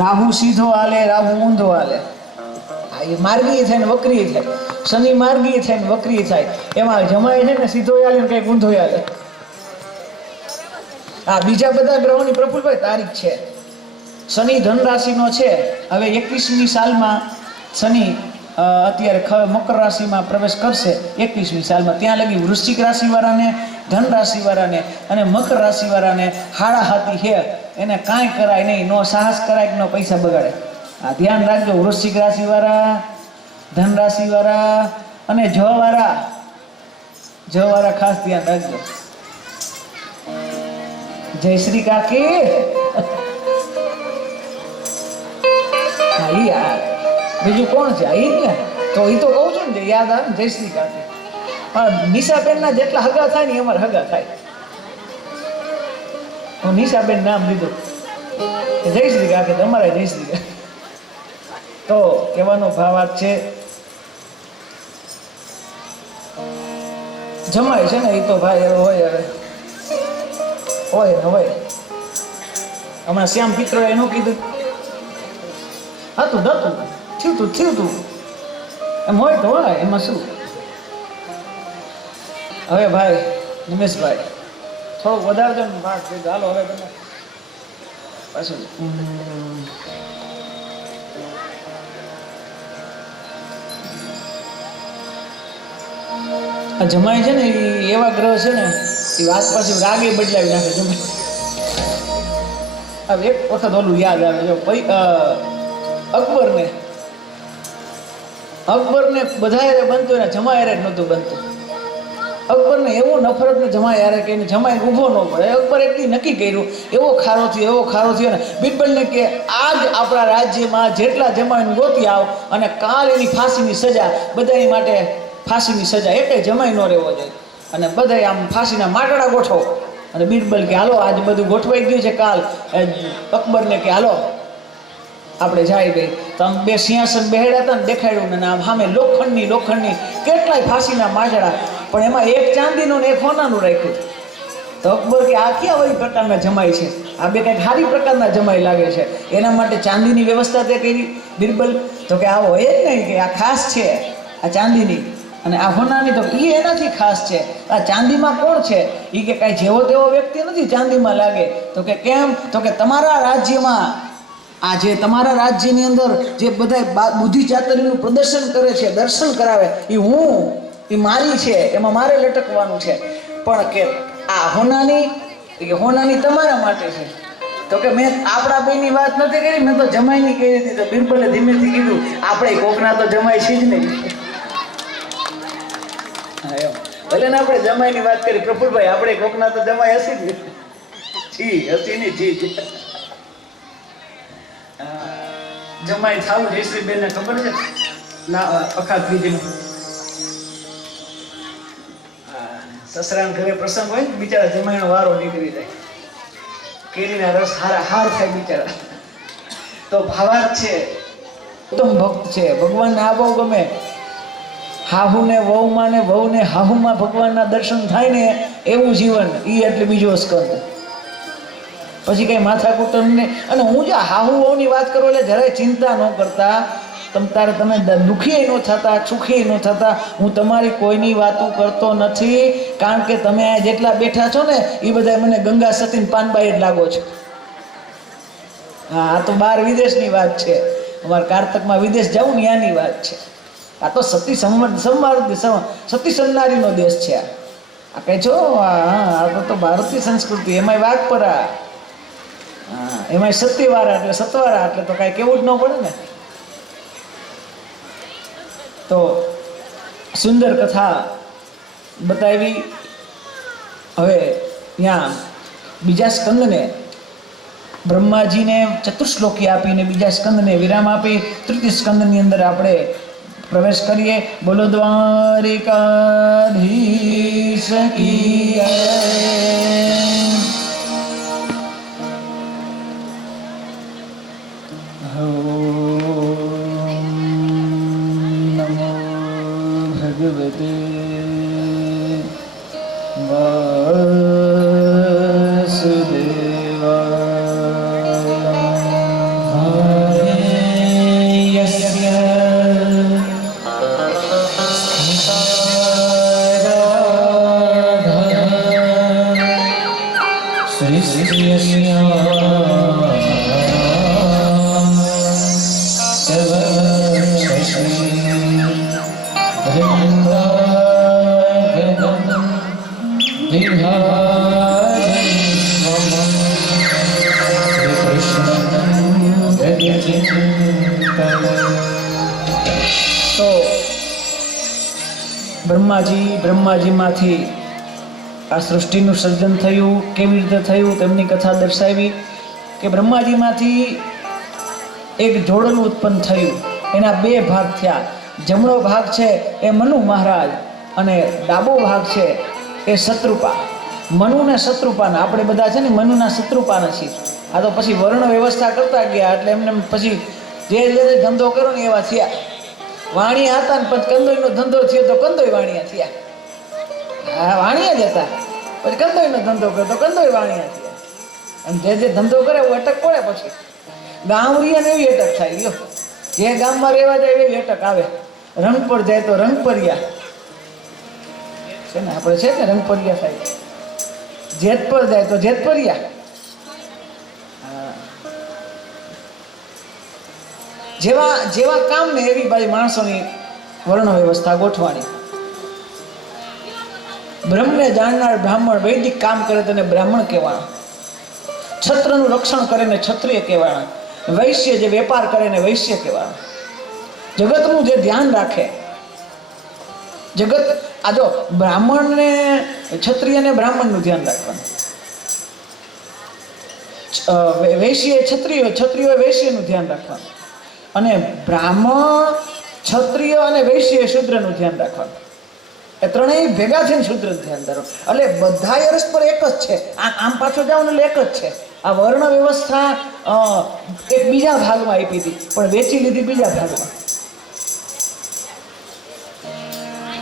રાહુ સીધો હાલે, રાહુ ઊંધો હાલે. એ માર્ગીય થાય ને વક્રીય થાય. શનિ માર્ગીય થાય ને વક્રીય થાય. એમાં જમાઈ છે ને સીધો હાલે ને કંઈક ઊંધો હાલે. બીજા બધા ગ્રહોની પ્રફુલ્લભાઈ તારીખ છે. શનિ ધન રાશિનો છે. હવે 21મી સાલમાં શનિ અત્યારે મકર રાશિમાં પ્રવેશ કરશે. 21મી સાલમાં ત્યાં લગી વૃશ્ચિક રાશિવાળાને, ધન રાશિવાળાને અને મકર રાશિવાળાને હાડા હાથી છે. એને કાંઈ કરાય નહીં, નો સાહસ કરાય કે નો પૈસા બગાડે. ધ્યાન રાખજો. વૃશ્ચિક રાશિવાળા, ધન રાશિવાળા અને જવાળા ખાસ ધ્યાન રાખજો. જય શ્રી કાકી. બીજું કોણ છે? એ ને તો એ તો કહું છું ને, યાદ આવે ને જયશ્રી કાકી. નિશાબેનના જેટલા હગા થાય ને અમારે હગા થાય. હું નિશાબેન નામ લીધું, જયશ્રી કાકી, તમારે જયશ્રી કાકી. તો કહેવાનો ભાવાર્થ છે, જમાય છે ને એ તો ભાઈ હોય. હવે હોય ને હોય. હમણાં શ્યામ પિત્રોએ એનું કીધું હતું, થયું તું એમ હોય તો હોય, એમાં શું. હવે ભાઈ નિમેશભાઈ થોડુંક વધારજો ને ભાગ કીધું. હાલો હવે તમે પાછું આ જમાઈ છે ને એ એવા ગ્રહ છે ને એ વાત પાછી રાગે બદલાવી નાખે. જમાઈ હવે એક વખત ઓલું યાદ આવે જો અકબરને બધા યારે બનતું ને જમા યારે નહોતું બનતું. અકબરને એવો નફરત ને જમા યારે કે જમાઈ ઊભો ન પડે. અકબર એટલી નક્કી કર્યું, એવો ખારો થયો ને બિરબલને કે આજ આપણા રાજ્યમાં જેટલા જમાઈને ગોતી આવ અને કાલ એની ફાંસીની સજા, બધાની માટે ફાંસીની સજા, એટલે જમાઈ ન રહેવો જોઈએ અને બધાય આમ ફાંસીના માટડા ગોઠવો. અને બિરબલ કે હાલો આજ બધું ગોઠવાઈ ગયું છે. કાલ અકબરને કે હાલો આપણે જાય ગઈ. તો આમ બે સિંહાસન બેહેડા હતા ને દેખાડ્યું ને આમ સામે લોખંડની કેટલાય ફાંસીના માટડા, પણ એમાં એક ચાંદીનું ને એક સોનાનું રાખ્યું. તો અકબર કે આ ક્યાં વળી પ્રકારના જમાઈ છે, આ બે કંઈક સારી પ્રકારના જમાઈ લાગે છે, એના માટે ચાંદીની વ્યવસ્થા તે કરી. બિરબલ તો કે આવો એ જ નહીં કે આ ખાસ છે, આ ચાંદીની અને આ હોનાની. તો એ એનાથી ખાસ છે. આ ચાંદીમાં કોણ છે? એ કે કાંઈ જેવો તેવો વ્યક્તિ નથી ચાંદીમાં લાગે. તો કે કેમ? તો કે તમારા રાજ્યમાં આ જે તમારા રાજ્યની અંદર જે બધા બુદ્ધિ ચાતુર્યનું પ્રદર્શન કરે છે, દર્શન કરાવે, એ હું, એ મારી છે, એમાં મારે લટકવાનું છે. પણ કે આ હોનાની તમારા માટે છે. તો કે મેં આપણા બેની વાત નથી કરી, મેં તો જમાઈની કરી હતી. તો બિરબલે ધીમેથી કીધું આપણે કોકના તો જમાઈ છે જ નહીં. ભલે ને આપણે જમાઈની વાત કરી પ્રફુલભાઈ, આપણે કોકના તો જમાઈ હશે જ જી હતી ને જી જમાઈ થાવું જયશ્રીબેન ને ખબર છે ના અખાત બીજી સસરાના ઘરે પ્રસંગ હોય ને બિચારા જમાઈનો વારો નીકળી જાય, કેરીના રસ હાર થાય બિચારા. તો ભાવાર્થ છે, ઉત્તમ ભક્ત છે, ભગવાનને આ બહુ ગમે. હાહુને વહુમાં ને વહુને હાહુમાં ભગવાનના દર્શન થાય ને એવું જીવન, એ એટલે બીજો સ્કંદ. પછી કઈ માથાકૂટ નહીં. અને હું જે હાહુ વહુની વાત કરું એટલે જરાય ચિંતા ન કરતા, તમે દુઃખી ન થતા, સુખી ન થતા. હું તમારી કોઈની વાતો કરતો નથી, કારણ કે તમે આ જેટલા બેઠા છો ને એ બધા મને ગંગા સતીન પાનબાઈ જ લાગો છો. હા, આ તો બહાર વિદેશની વાત છે. અમારે કારતકમાં વિદેશ જવું ને ત્યાંની વાત છે. આ તો સતી સંનારીનો દેશ છે. આ કઈ છો આ તો ભારતીય સંસ્કૃતિ, એમાંય વાઘપરા, એમાંય સતીવાળા એટલે સતવારા, એટલે તો કાંઈ કેવું જ ન પડે ને. તો સુંદર કથા બતાવી. હવે ત્યાં બીજા સ્કંદને બ્રહ્માજીને ચતુશ્લોકી આપીને બીજા સ્કંદને વિરામ આપી તૃતીય સ્કંદની અંદર આપણે પ્રવેશ કરીએ. બોલો દ્વારિકાધીશ કી જય. ભગવતે વાસુદેવાય. તો બ્રહ્માજીમાંથી આ સૃષ્ટિનું સર્જન થયું, કેવી રીતે થયું તેમની કથા દર્શાવી કે બ્રહ્માજીમાંથી એક જોડલું ઉત્પન્ન થયું. એના બે ભાગ થયા. જમણો ભાગ છે એ મનુ મહારાજ અને ડાબો ભાગ છે એ શત્રુપા. મનુ ને શત્રુપાના આપણે બધા છે ને મનુના શત્રુપાના છીએ. આ તો પછી વર્ણ વ્યવસ્થા કરતા ગયા એટલે એમને પછી જે ધંધો કર્યો ને એવા થયા. વાણિયા હતા ને પછી કંદોઈનો ધંધો થયો તો કંદોઈ વાણિયા થયા. હા, વાણિયા જ હતા, પછી કંદોઈનો ધંધો કર્યો તો કંદોઈ વાણિયા થયા. અને જે ધંધો કરે એવું અટક પડે. પછી ગામ રીએ ને એવી અટક થાય. લ્યો, જે ગામમાં રહેવા જાય એવી અટક આવે. રંગ પર જાય તો રંગપરિયા છે ને, આપણે છે ને રંગપરિયા સાહેબ. જેત પર જાય તો જેતપરિયા. જેવા જેવા કામ ને એવી ભાઈ માણસોની વર્ણ વ્યવસ્થા ગોઠવાની. બ્રહ્મને જાણનાર બ્રાહ્મણ વૈદિક કામ કરે તેને બ્રાહ્મણ કહેવાના. છત્રનું રક્ષણ કરે ને ક્ષત્રિય કહેવાના. વૈશ્ય જે વેપાર કરે ને વૈશ્ય કહેવાના. જગતનું જે ધ્યાન રાખે, જગત આ જો બ્રાહ્મણ ને ક્ષત્રિય ને બ્રાહ્મણનું ધ્યાન રાખવાનું, વૈશ્ય ક્ષત્રિય, ક્ષત્રિય વૈશ્યનું ધ્યાન રાખવાનું, અને બ્રાહ્મણ ક્ષત્રિય અને વૈશ્ય શૂદ્રનું ધ્યાન રાખવાનું. એ ત્રણેય ભેગા થઈને શૂદ્રનું ધ્યાન રાખવાનું. એટલે બધા પરસ્પર એક જ છે. આમ પાછો જાઓ ને એટલે એક જ છે. આ વર્ણ વ્યવસ્થા એક બીજા ભાગમાં આપી હતી પણ વેચી લીધી બીજા ભાગમાં.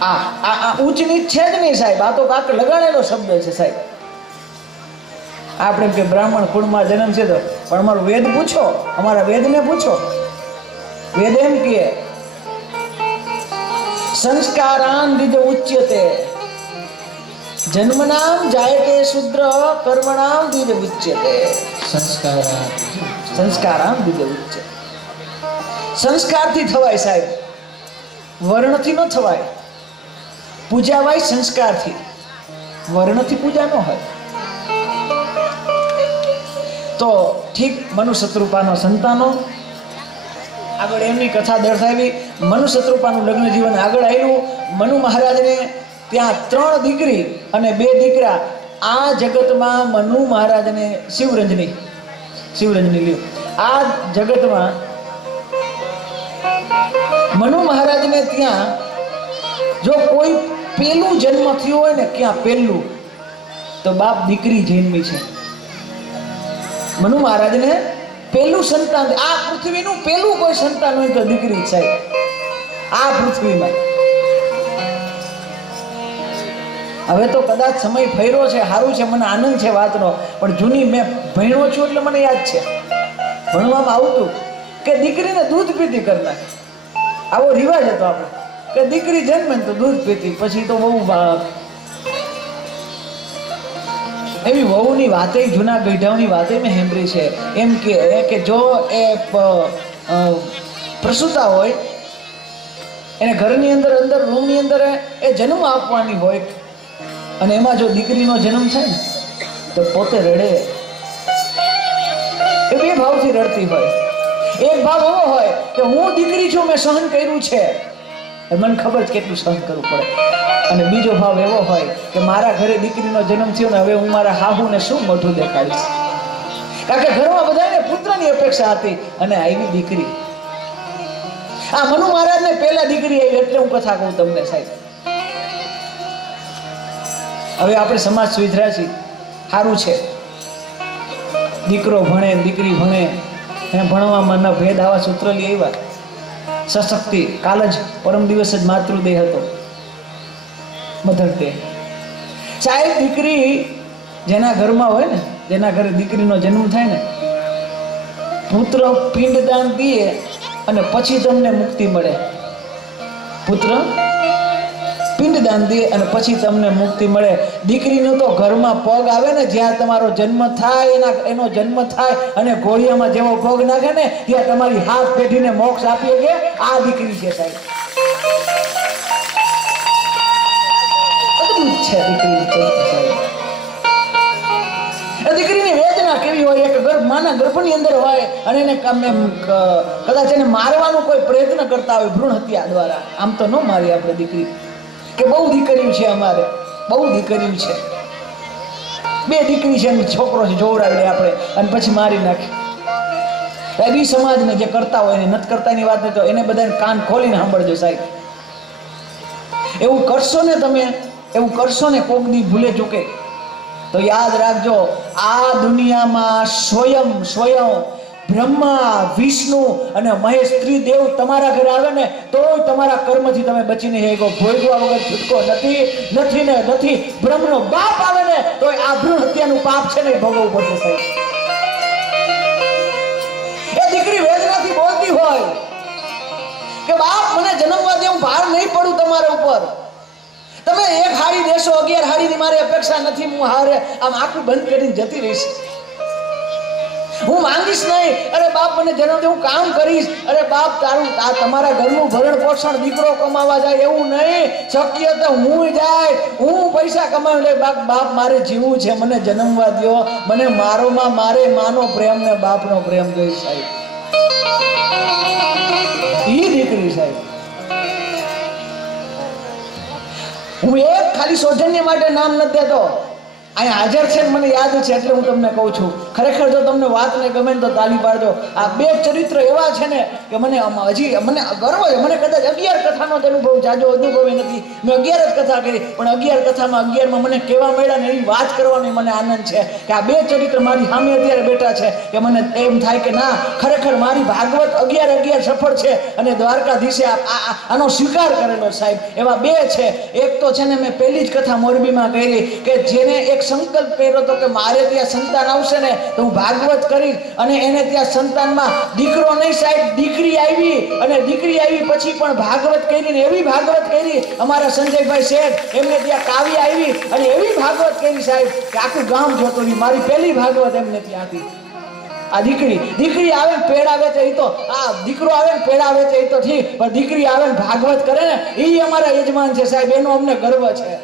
આ ઉચ્ચ નીચ છે જ નહીં સાહેબ. આ તો કાક લગાડેલો શબ્દ છે સાહેબ. આપણે કે બ્રાહ્મણ કુળમાં જન્મ છે તો પણ અમારો વેદ પૂછો, અમારા વેદને પૂછો. વેદ એમ કહે સંસ્કારાન દ્વિજ ઉચ્યતે, જન્મનામ જાયતે શુદ્ર કર્મણામ દ્વિજ ઉચ્યતે. સંસ્કારાન દ્વિજ ઉચ્યતે. સંસ્કારથી થવાય સાહેબ, વર્ણથી ન થવાય. પૂજાવાય સંસ્કારથી, વર્ણથી પૂજા ન હોય. તો ઠીક, મનુ શત્રુપાનો સંતાનો આગળ એમની કથા દર્શાવી. મનુ શત્રુપાનું લગ્ન જીવન આગળ આવ્યું. મનુ મહારાજને ત્યાં 3 દીકરી અને 2 દીકરા. આ જગતમાં મનુ મહારાજને શિવરંજની લ્યો. આ જગતમાં મનુ મહારાજને ત્યાં જો કોઈ પેલું જન્મ થયો હોય ને, ક્યાં પેલું, તો બાપ દીકરી જન્મી છે. મનુ મહારાજને પેલું સંતાન, આ પૃથ્વીનું પેલું કોઈ સંતાન હોય તો દીકરી છે આ પૃથ્વીમાં. હવે તો કદાચ સમય ફેર્યો છે, સારું છે, મને આનંદ છે વાતનો, પણ જૂની મેં ભણ્યો છું એટલે મને યાદ છે. ભણવામાં આવતું કે દીકરીને દૂધ પીતી કરી નાખે. આવો રિવાજ હતો આપણે કે દીકરી જન્મે તો દૂધ પીતી. પછી તો બહુ એવી વહુની વાતે, જૂના ગઈઢાઓની વાતે મેં સાંભળી છે. એમ કે જો એ પ્રસૂતા હોય, એને ઘરની અંદર રૂમની અંદર એ જન્મ આપવાની હોય, અને એમાં જો દીકરીનો જન્મ થાય ને તો પોતે રડે. એ 2 ભાવથી રડતી હોય. એક ભાવ એવો હોય કે હું દીકરી છું, મેં સહન કર્યું છે, મને ખબર છે કેટલું સહન કરવું પડે. અને બીજો ભાવ એવો હોય કે મારા ઘરે દીકરીનો જન્મ થયો ને હવે હું મારા હાહુને શું મોઢું દેખાડીશ. કારણ કે ઘરમાં બધાને પુત્રની અપેક્ષા હતી અને આવી દીકરી. આ મનુ મહારાજને પહેલા દીકરી આવી એટલે હું કથા કહું તમને સાહેબ. હવે આપણે સમાજ સુધર્યા છીએ, સારું છે. દીકરો ભણે, દીકરી ભણે, એને ભણવામાં ન ભેદ. આવા સૂત્ર લઈ આવ્યા. સશક્તિ. કાલ જ પરમ દિવસ જ માતૃદેહ હતો, મધર ડે. સાહેબ દીકરી જેના ઘરમાં હોય ને, જેના ઘરે દીકરીનો જન્મ થાય ને, પુત્ર પિંડદાન દે અને પછી તમને મુક્તિ મળે. પુત્ર પિંડદાન દે અને પછી તમને મુક્તિ મળે. દીકરીનો તો ઘરમાં પગ આવે ને, જ્યાં તમારો જન્મ થાય એનો જન્મ થાય અને ઘોડિયામાં જેવો પગ નાખે ને ત્યાં તમારી હાથ પેઢીને મોક્ષ આપીએ કે આ દીકરી છે સાહેબ. અદભુત છે દીકરીની ચરિત્ર સાહેબ. દીકરીની વેદના કેવી હોય. એક માના ગર્ભની અંદર હોય અને એને કદાચ એને મારવાનો કોઈ પ્રયત્ન કરતા હોય ભ્રૂણ હત્યા દ્વારા. આમ તો ન મારી આપણે દીકરી, કે બહુ દીકરીઓ છે, અમારે બહુ દીકરીઓ છે, 2 દીકરી છે અને છોકરો છે, જોવડાવી આપણે અને પછી મારી નાખી. એવી સમાજને જે કરતા હોય એને નથી કરતાની વાત નહીં, તો એને બધાને કાન ખોલીને સાંભળજો સાહેબ. એવું કરશો ને તમે, એવું કરશો ને કોક દી ભૂલે ચૂકે તો યાદ રાખજો, આ દુનિયામાં સ્વયં બ્રહ્મા, વિષ્ણુ અને મહેશ ત્રિદેવ તમારા ઘરે આવે ને તો તમારા કર્મથી તમે બચીને શકો. ભોગવા વગર છૂટકો નથી. બ્રહ્મનો બાપ આવે ને તો આ ભ્રૂણ હત્યાનું પાપ છે ને ભોગવવું પડશે સાહેબ. એ દીકરી વેદનાથી બોલતી હોય કે બાપ મને જન્મવા દે, હું પડું તમારા ઉપર. તમે એક હાડી દેશો, 11 હાડીની મારી અપેક્ષા નથી. હું હારે આમ આખું બંધ કરીને જતી રહીશ. હું માંગીશ નહીં, અરે બાપ મને જન્મ દે, હું કામ કરીશ. અરે બાપ તારું તમારા ઘરનું ભરણ પોષણ દીકરો કમાવા જાય એવું નહીં. શક્ય તો હું જાય, હું પૈસા કમાવી લે. બાપ મારે જીવવું છે, મને જન્મવા દો. મને મારોમાં મારે માનો પ્રેમ ને બાપનો પ્રેમ જોઈ સાહેબ. ઈ દીકરી સાહેબ, હું એક ખાલી સૌજન્ય માટે નામ નથી દેતો. અહીંયા હાજર છે મને યાદ છે એટલે હું તમને કહું છું. ખરેખર જો તમને વાત ને ગમે તો તાલી પાડજો. આ બે ચરિત્ર એવા છે ને કે મને હજી મને ગર્વ છે. મને કદાચ 11 કથાનો અનુભવ જાજો અનુભવી નથી. મેં 11 જ કથા કરી, પણ 11 કથામાં 11માં મને કેવા મળ્યા ને એવી વાત કરવાની મને આનંદ છે કે આ બે ચરિત્ર મારી સામે અત્યારે બેઠા છે કે મને એમ થાય કે ના, ખરેખર મારી ભાગવત 11 સફળ છે અને દ્વારકાધીશે આનો સ્વીકાર કરેલો સાહેબ. એવા બે છે. એક તો છે ને મેં પહેલી જ કથા મોરબીમાં કરી કે જેને એક સંકલ્પ કર્યો હતો કે મારે ત્યાં સંતાન આવશે ને તો હું ભાગવત કરીશ, અને એને ત્યાં સંતાનમાં દીકરો નહીં સાહેબ દીકરી આવી, અને દીકરી આવી પછી પણ ભાગવત કરી ને એવી ભાગવત કરી. અમારા સંજયભાઈ શેઠ એમને ત્યાં કાવ્ય આવી અને એવી ભાગવત કરી સાહેબ કે આખું ગામ જોતો રહ્યું. મારી પહેલી ભાગવત એમને ત્યાં હતી. આ દીકરી આવે ને પેડાવે છે એ તો, આ દીકરો આવે ને પેડાવે છે એ તો ઠીક, પણ દીકરી આવે ને ભાગવત કરે ને એ અમારા યજમાન છે સાહેબ. એનો અમને ગર્વ છે.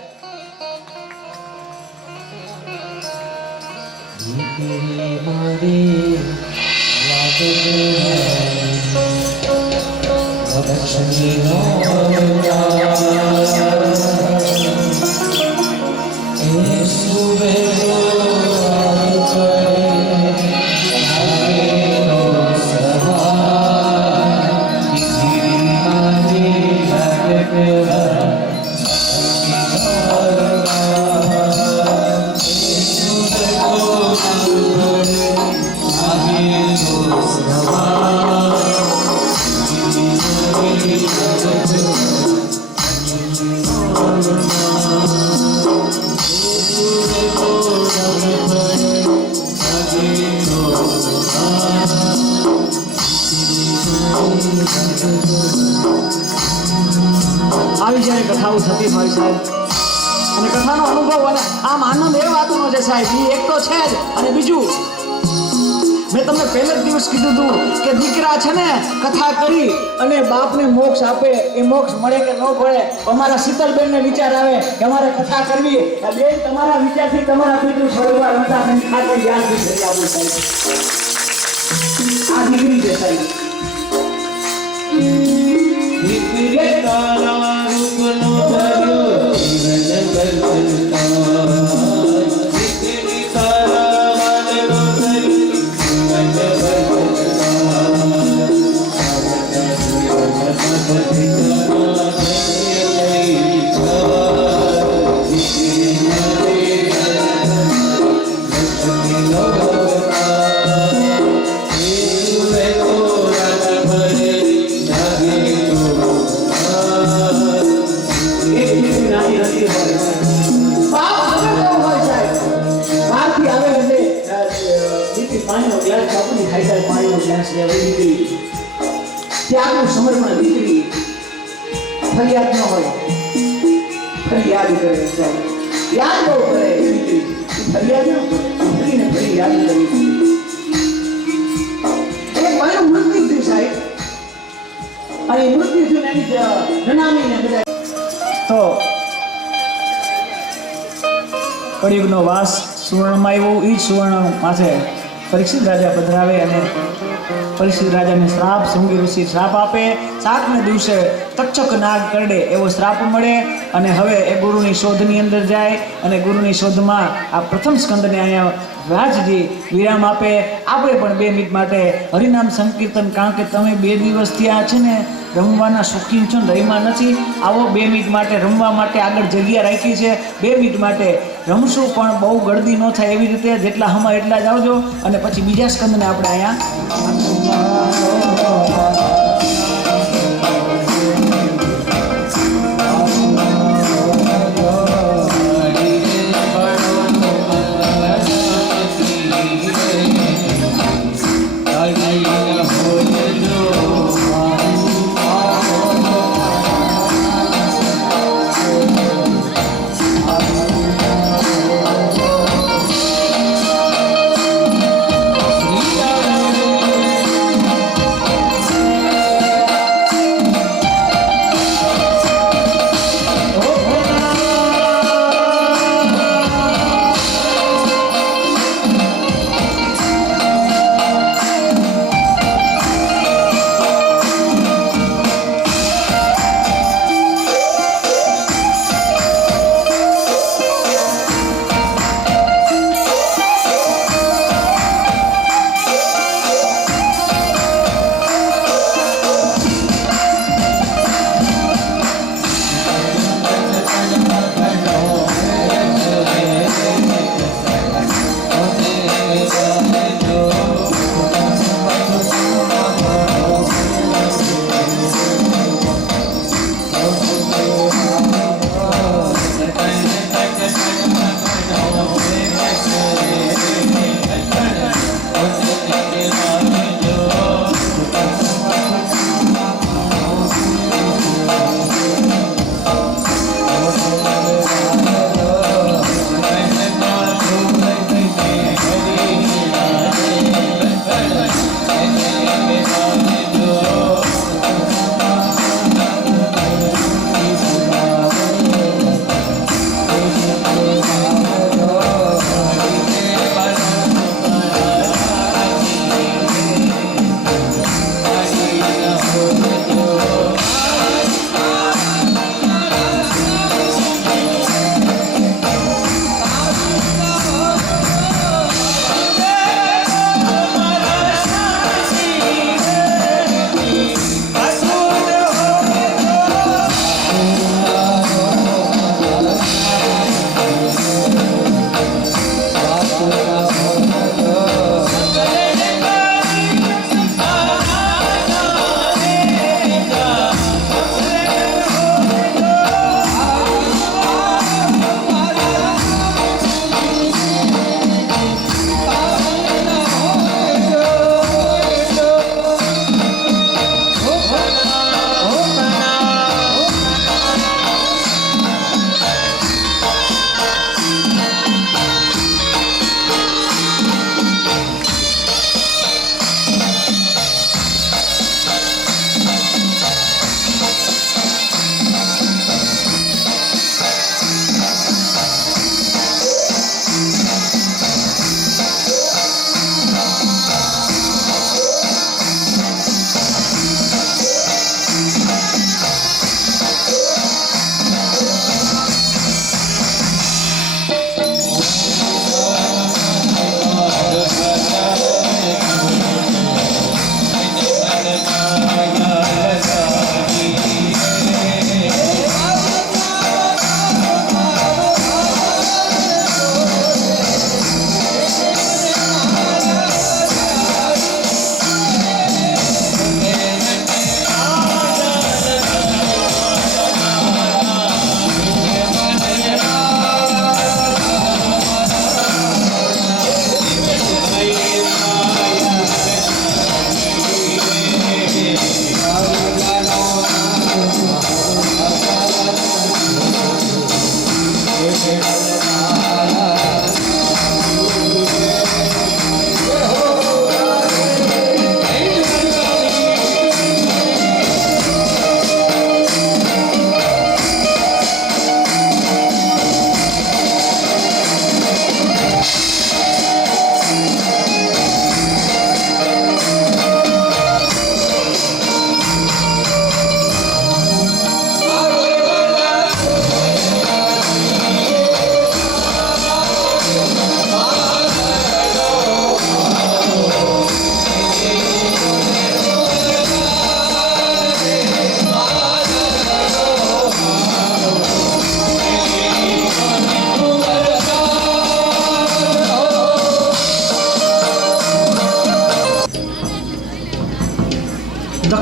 આવી જ્યારે કથાઓ થતી હોય સાહેબ, અને કથાનો અનુભવ અને આમ આનંદ એ વાતનો છે સાહેબ. એ એક તો છે જ, અને બીજું મેં તમને પહેલે જ દિવસ કીધું હતું કે દીકરા છે ને કથા કરી અને બાપને મોક્ષ આપે, એ મોક્ષ મળે કે ન મળે. અમારા શીતલબેનને વિચાર આવે કે અમારે કથા કરવી. બેન તમારા વિચારથી તમારા પિતૃ સ્વર્ગમાં રમતા ખાતર યાદ કરી આપું સાહેબ. આ દીકરી છે સાહેબ. દીકરી તારા રૂપનો ભર્યો જીવન બદલતા, દીકરી તારા વાલનો ભર્યો જીવન સમર્પણ દીકરી ફરિયાદ ન હોય, ફરિયાદ કરે સાહેબ. યાદ બહુ કરે દીકરી, ફરિયાદ ન કરે, દીકરીને ફરી યાદ કરી. એક મારું મૃત્યુ થયું સાહેબ, અને મૃત્યુ થયું એની જણાવીને બધા તો કળિયુગનો વાસ સુવર્ણમાં આવ્યો. એ જ સુવર્ણ પાસે પરીક્ષિત રાજા પધરાવે અને પરીક્ષિત રાજાને શ્રાપ, શૃંગી ઋષિ શ્રાપ આપે. 7ને દિવસે તક્ષક નાગ કરડે એવો શ્રાપ મળે, અને હવે એ ગુરુની શોધની અંદર જાય, અને ગુરુની શોધમાં આ પ્રથમ સ્કંદને અહીંયા વ્યાસજી વિરામ આપે. આપણે પણ 2 મિનિટ માટે હરિનામ સંકીર્તન, કારણ કે તમે 2 દિવસથી આ છે ને રમવાના શોખીન છો ને રહીમાં નથી. આવો 2 મિનિટ માટે રમવા માટે આગળ જગ્યા રાખી છે. 2 મિનિટ માટે રમશું, પણ બહુ ગળદી ન થાય એવી રીતે જેટલા હમા એટલા જ આવજો, અને પછી બીજા સ્કંદને આપણે અહીંયા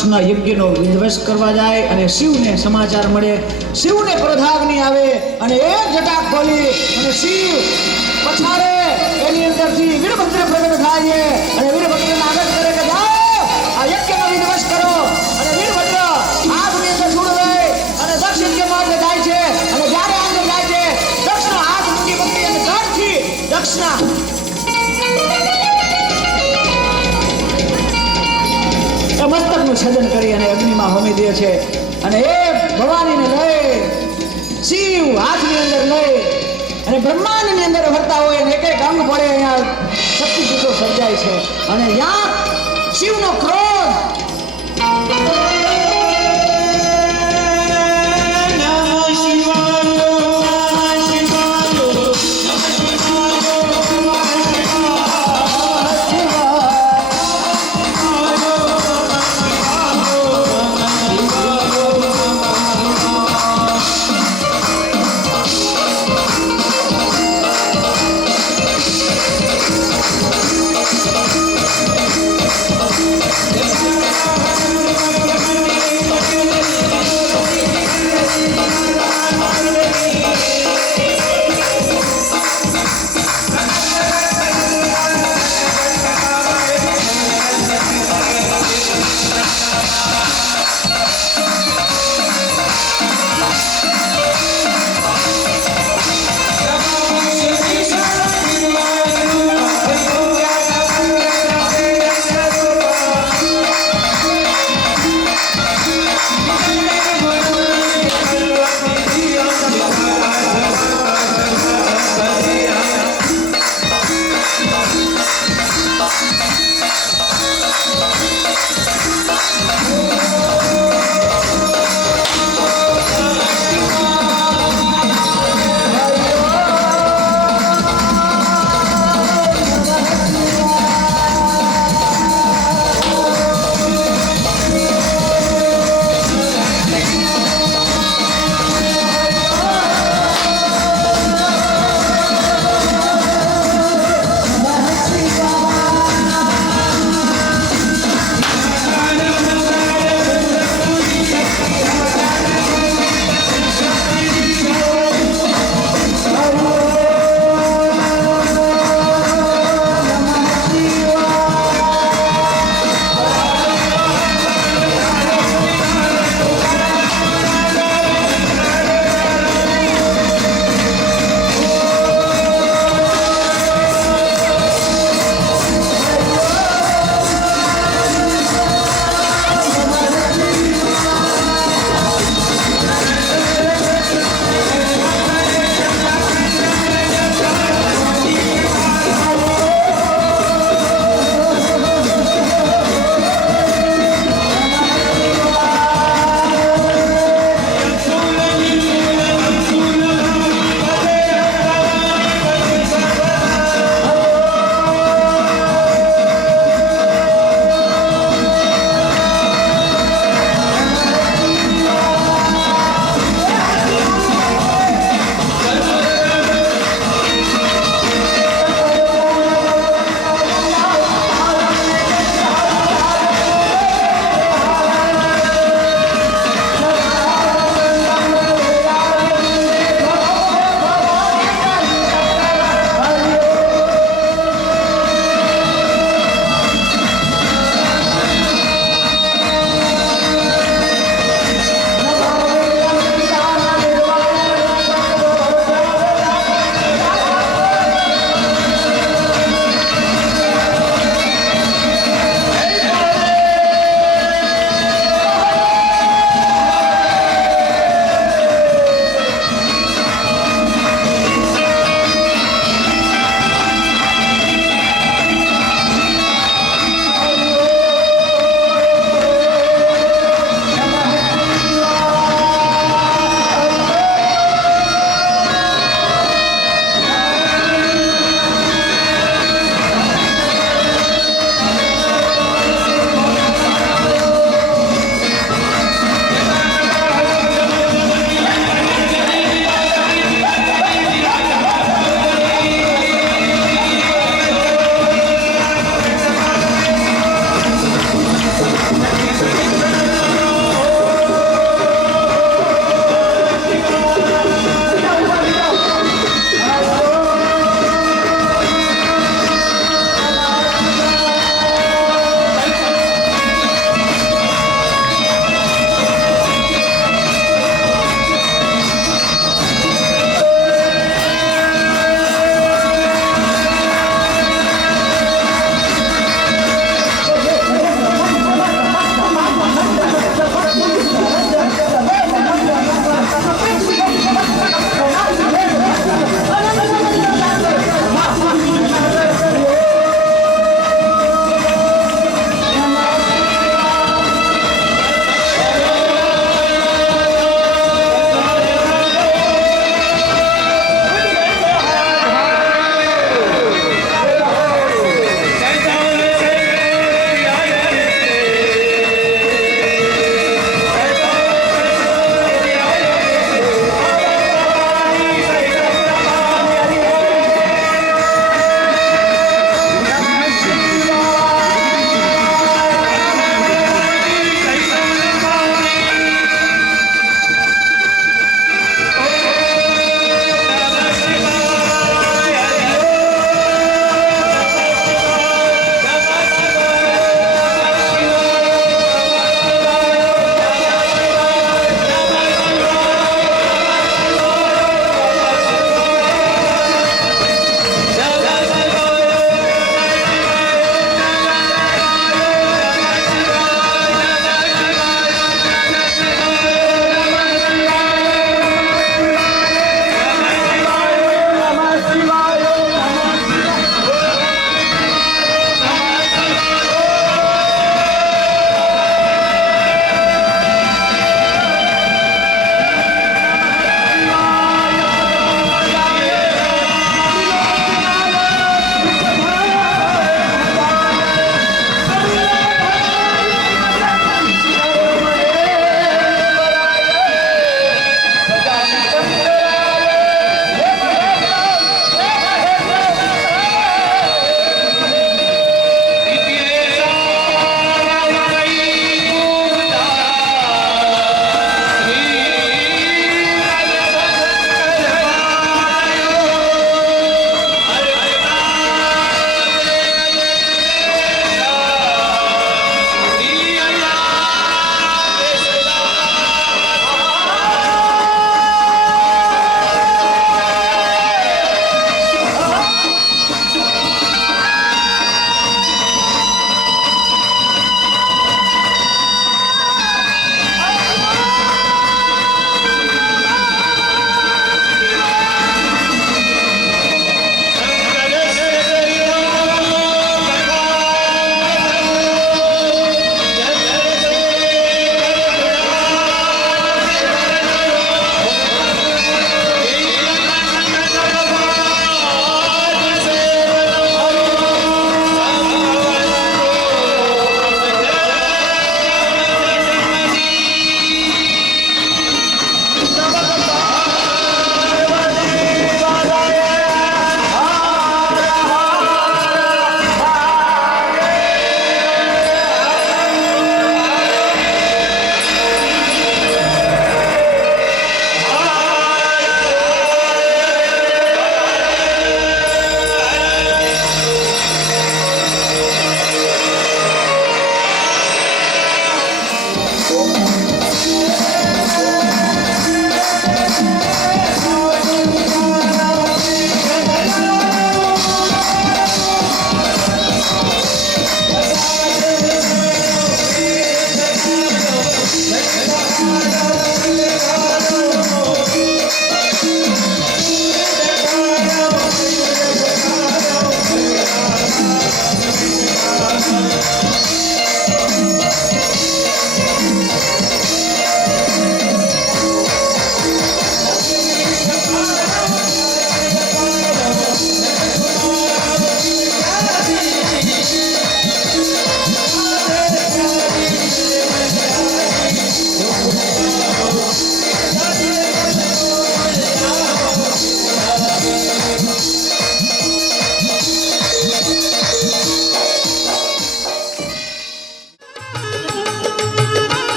દક્ષના યજ્ઞનો વિધ્વંસ કરવા જાય અને શિવને સમાચાર મળે, શિવને ક્રોધાગ્નિ આવે અને એક જટા ખોલી અને શિવ પછાડે, એની અંદરથી વીરભદ્ર પ્રગટ થાય છે અને વીરભદ્રને આદેશ કરે કે જાઓ આ યજ્ઞનો વિધ્વંસ કરો. અને વીરભદ્ર હાથની અંદર છોડ દે અને દક્ષ યજ્ઞમાં અંદર જાય છે અને જ્યારે અંદર જાય છે દક્ષનો હાથ મૂકી મૂકી અને ગાંઠથી દક્ષના મસ્તકનું છેદન કરી અને અગ્નિમાં હોમી દે છે. અને એ ભવાનીને લઈ શિવ હાથની અંદર લઈ અને બ્રહ્માંડની અંદર ફરતા હોય અને એક એક અંગ પડે અહીંયા શક્તિપીઠો સર્જાય છે. અને ત્યાં શિવનો ક્રોધ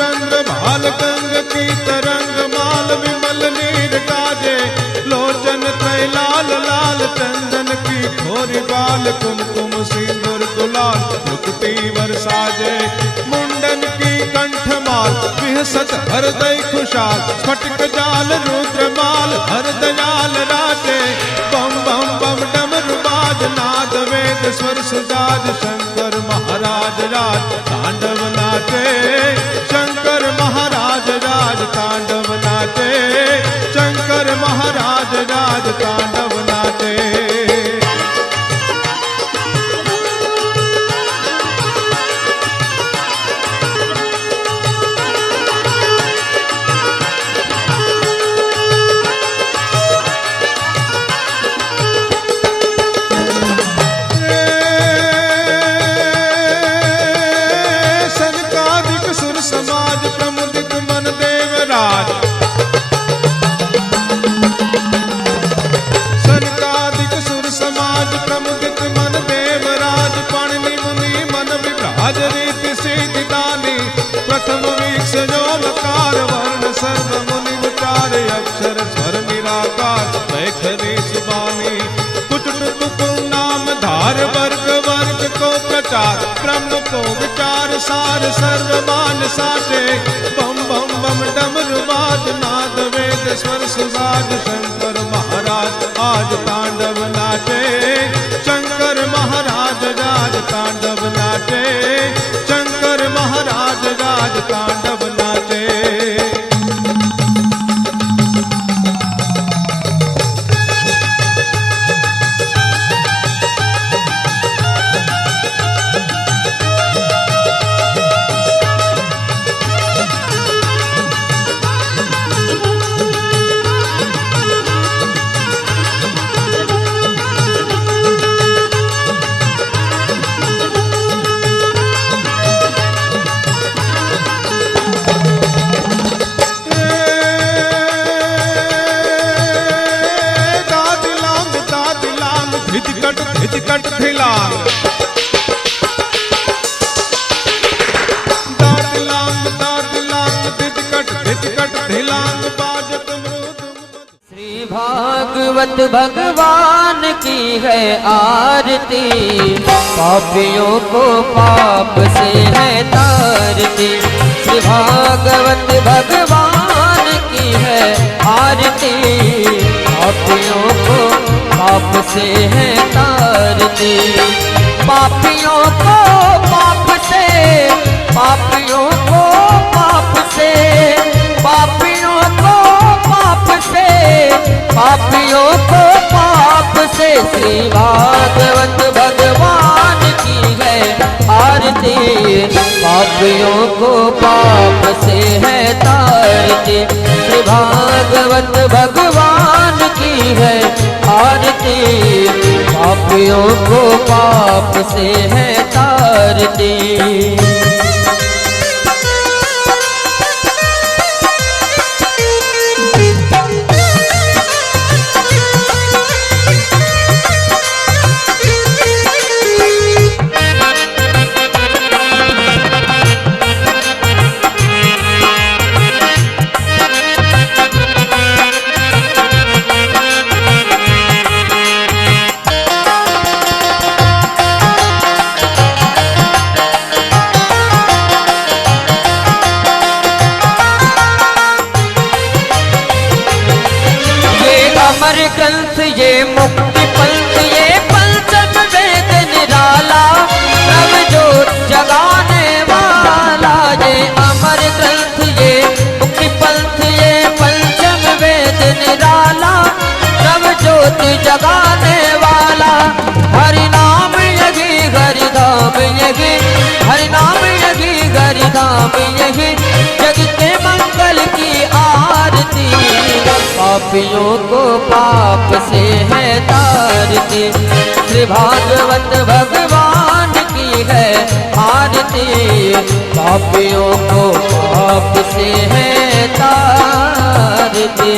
चंद्र भाल गंग की तरंग माल विमल नीर काजे लोचन त्रय लाल लाल चंदन की खोरी बाल कुमकुम सिंदूर गुलाल मुक्ति बरसाजे मुंडन की कंठमाल विहसत हृदय खुशाल स्फटिक जाल रुद्रमाल हर दयाल राजे बम बम बम डमरू बाज नाद वेद स्वर सुजाज शंकर महाराज राज तांडव नाचे शंकर महाराज राज तांडव नाचे शंकर महाराज राज तांडव नाचे। समाज प्रमुदित मन देवराज सनकादिक सुर समाज प्रमुदित मन देवराज पाणिनि मुनि मन विभ्राज रीति सिद्धि दानी प्रथम वीक्ष जोमकार वर्ण सर्व मुनि विचार अक्षर स्वर निराकार वैखरी सुबानी कुटुट कुकुल नाम धार वर्ग वर्ग को प्रचार ब्रह्म को विचार सार सर्वमान साचे बम बम बम डमरू बाज नाद वेद स्वर सुजाज शंकर महाराज आज तांडव नाचे शंकर महाराज राज तांडव नाचे शंकर महाराज राज तांडव नाचे। धिकट धिलांग धिकट धिलांग बाजत मृदुंग। श्री भागवत भगवान की है आरती पापियों को पाप से है तारती। श्री भागवत भगवान की है आरती पापियों को पाप से है तारती। पापियों को पाप से पापियों को पाप से पापियों को पाप से पापियों को पाप से श्री भागवत भगवान की है आरती पापियों को पाप से है तारती। श्री भागवत भगवान की है आरती पापियों को पाप से है तारती। अमर ग्रंथ ये मुक्ति पंथ ये पंचम वेद निराला प्रभ ज्योत जगाने वाला। ये अमर ग्रंथ ये मुक्ति पंथ ये पंचम वेद निराला प्रभ ज्योत जगाने वाला। हरि नाम यही हरि धाम यही हरि नाम यही हरि धाम यही जग के मंगल की आरती पापियों को पाप से है तारती। श्री भागवत भगवान की है आरती पापियों को पाप से है तारती।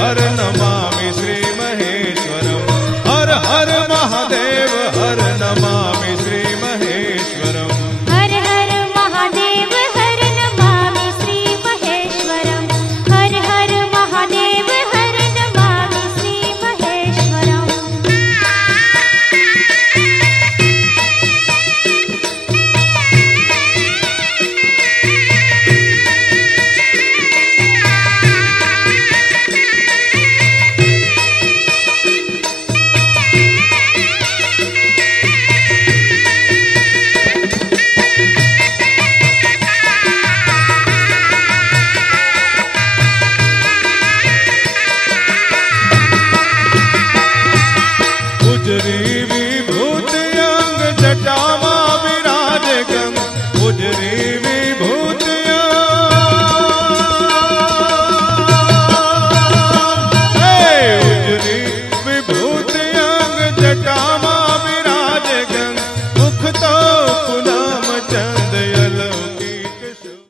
હર નમા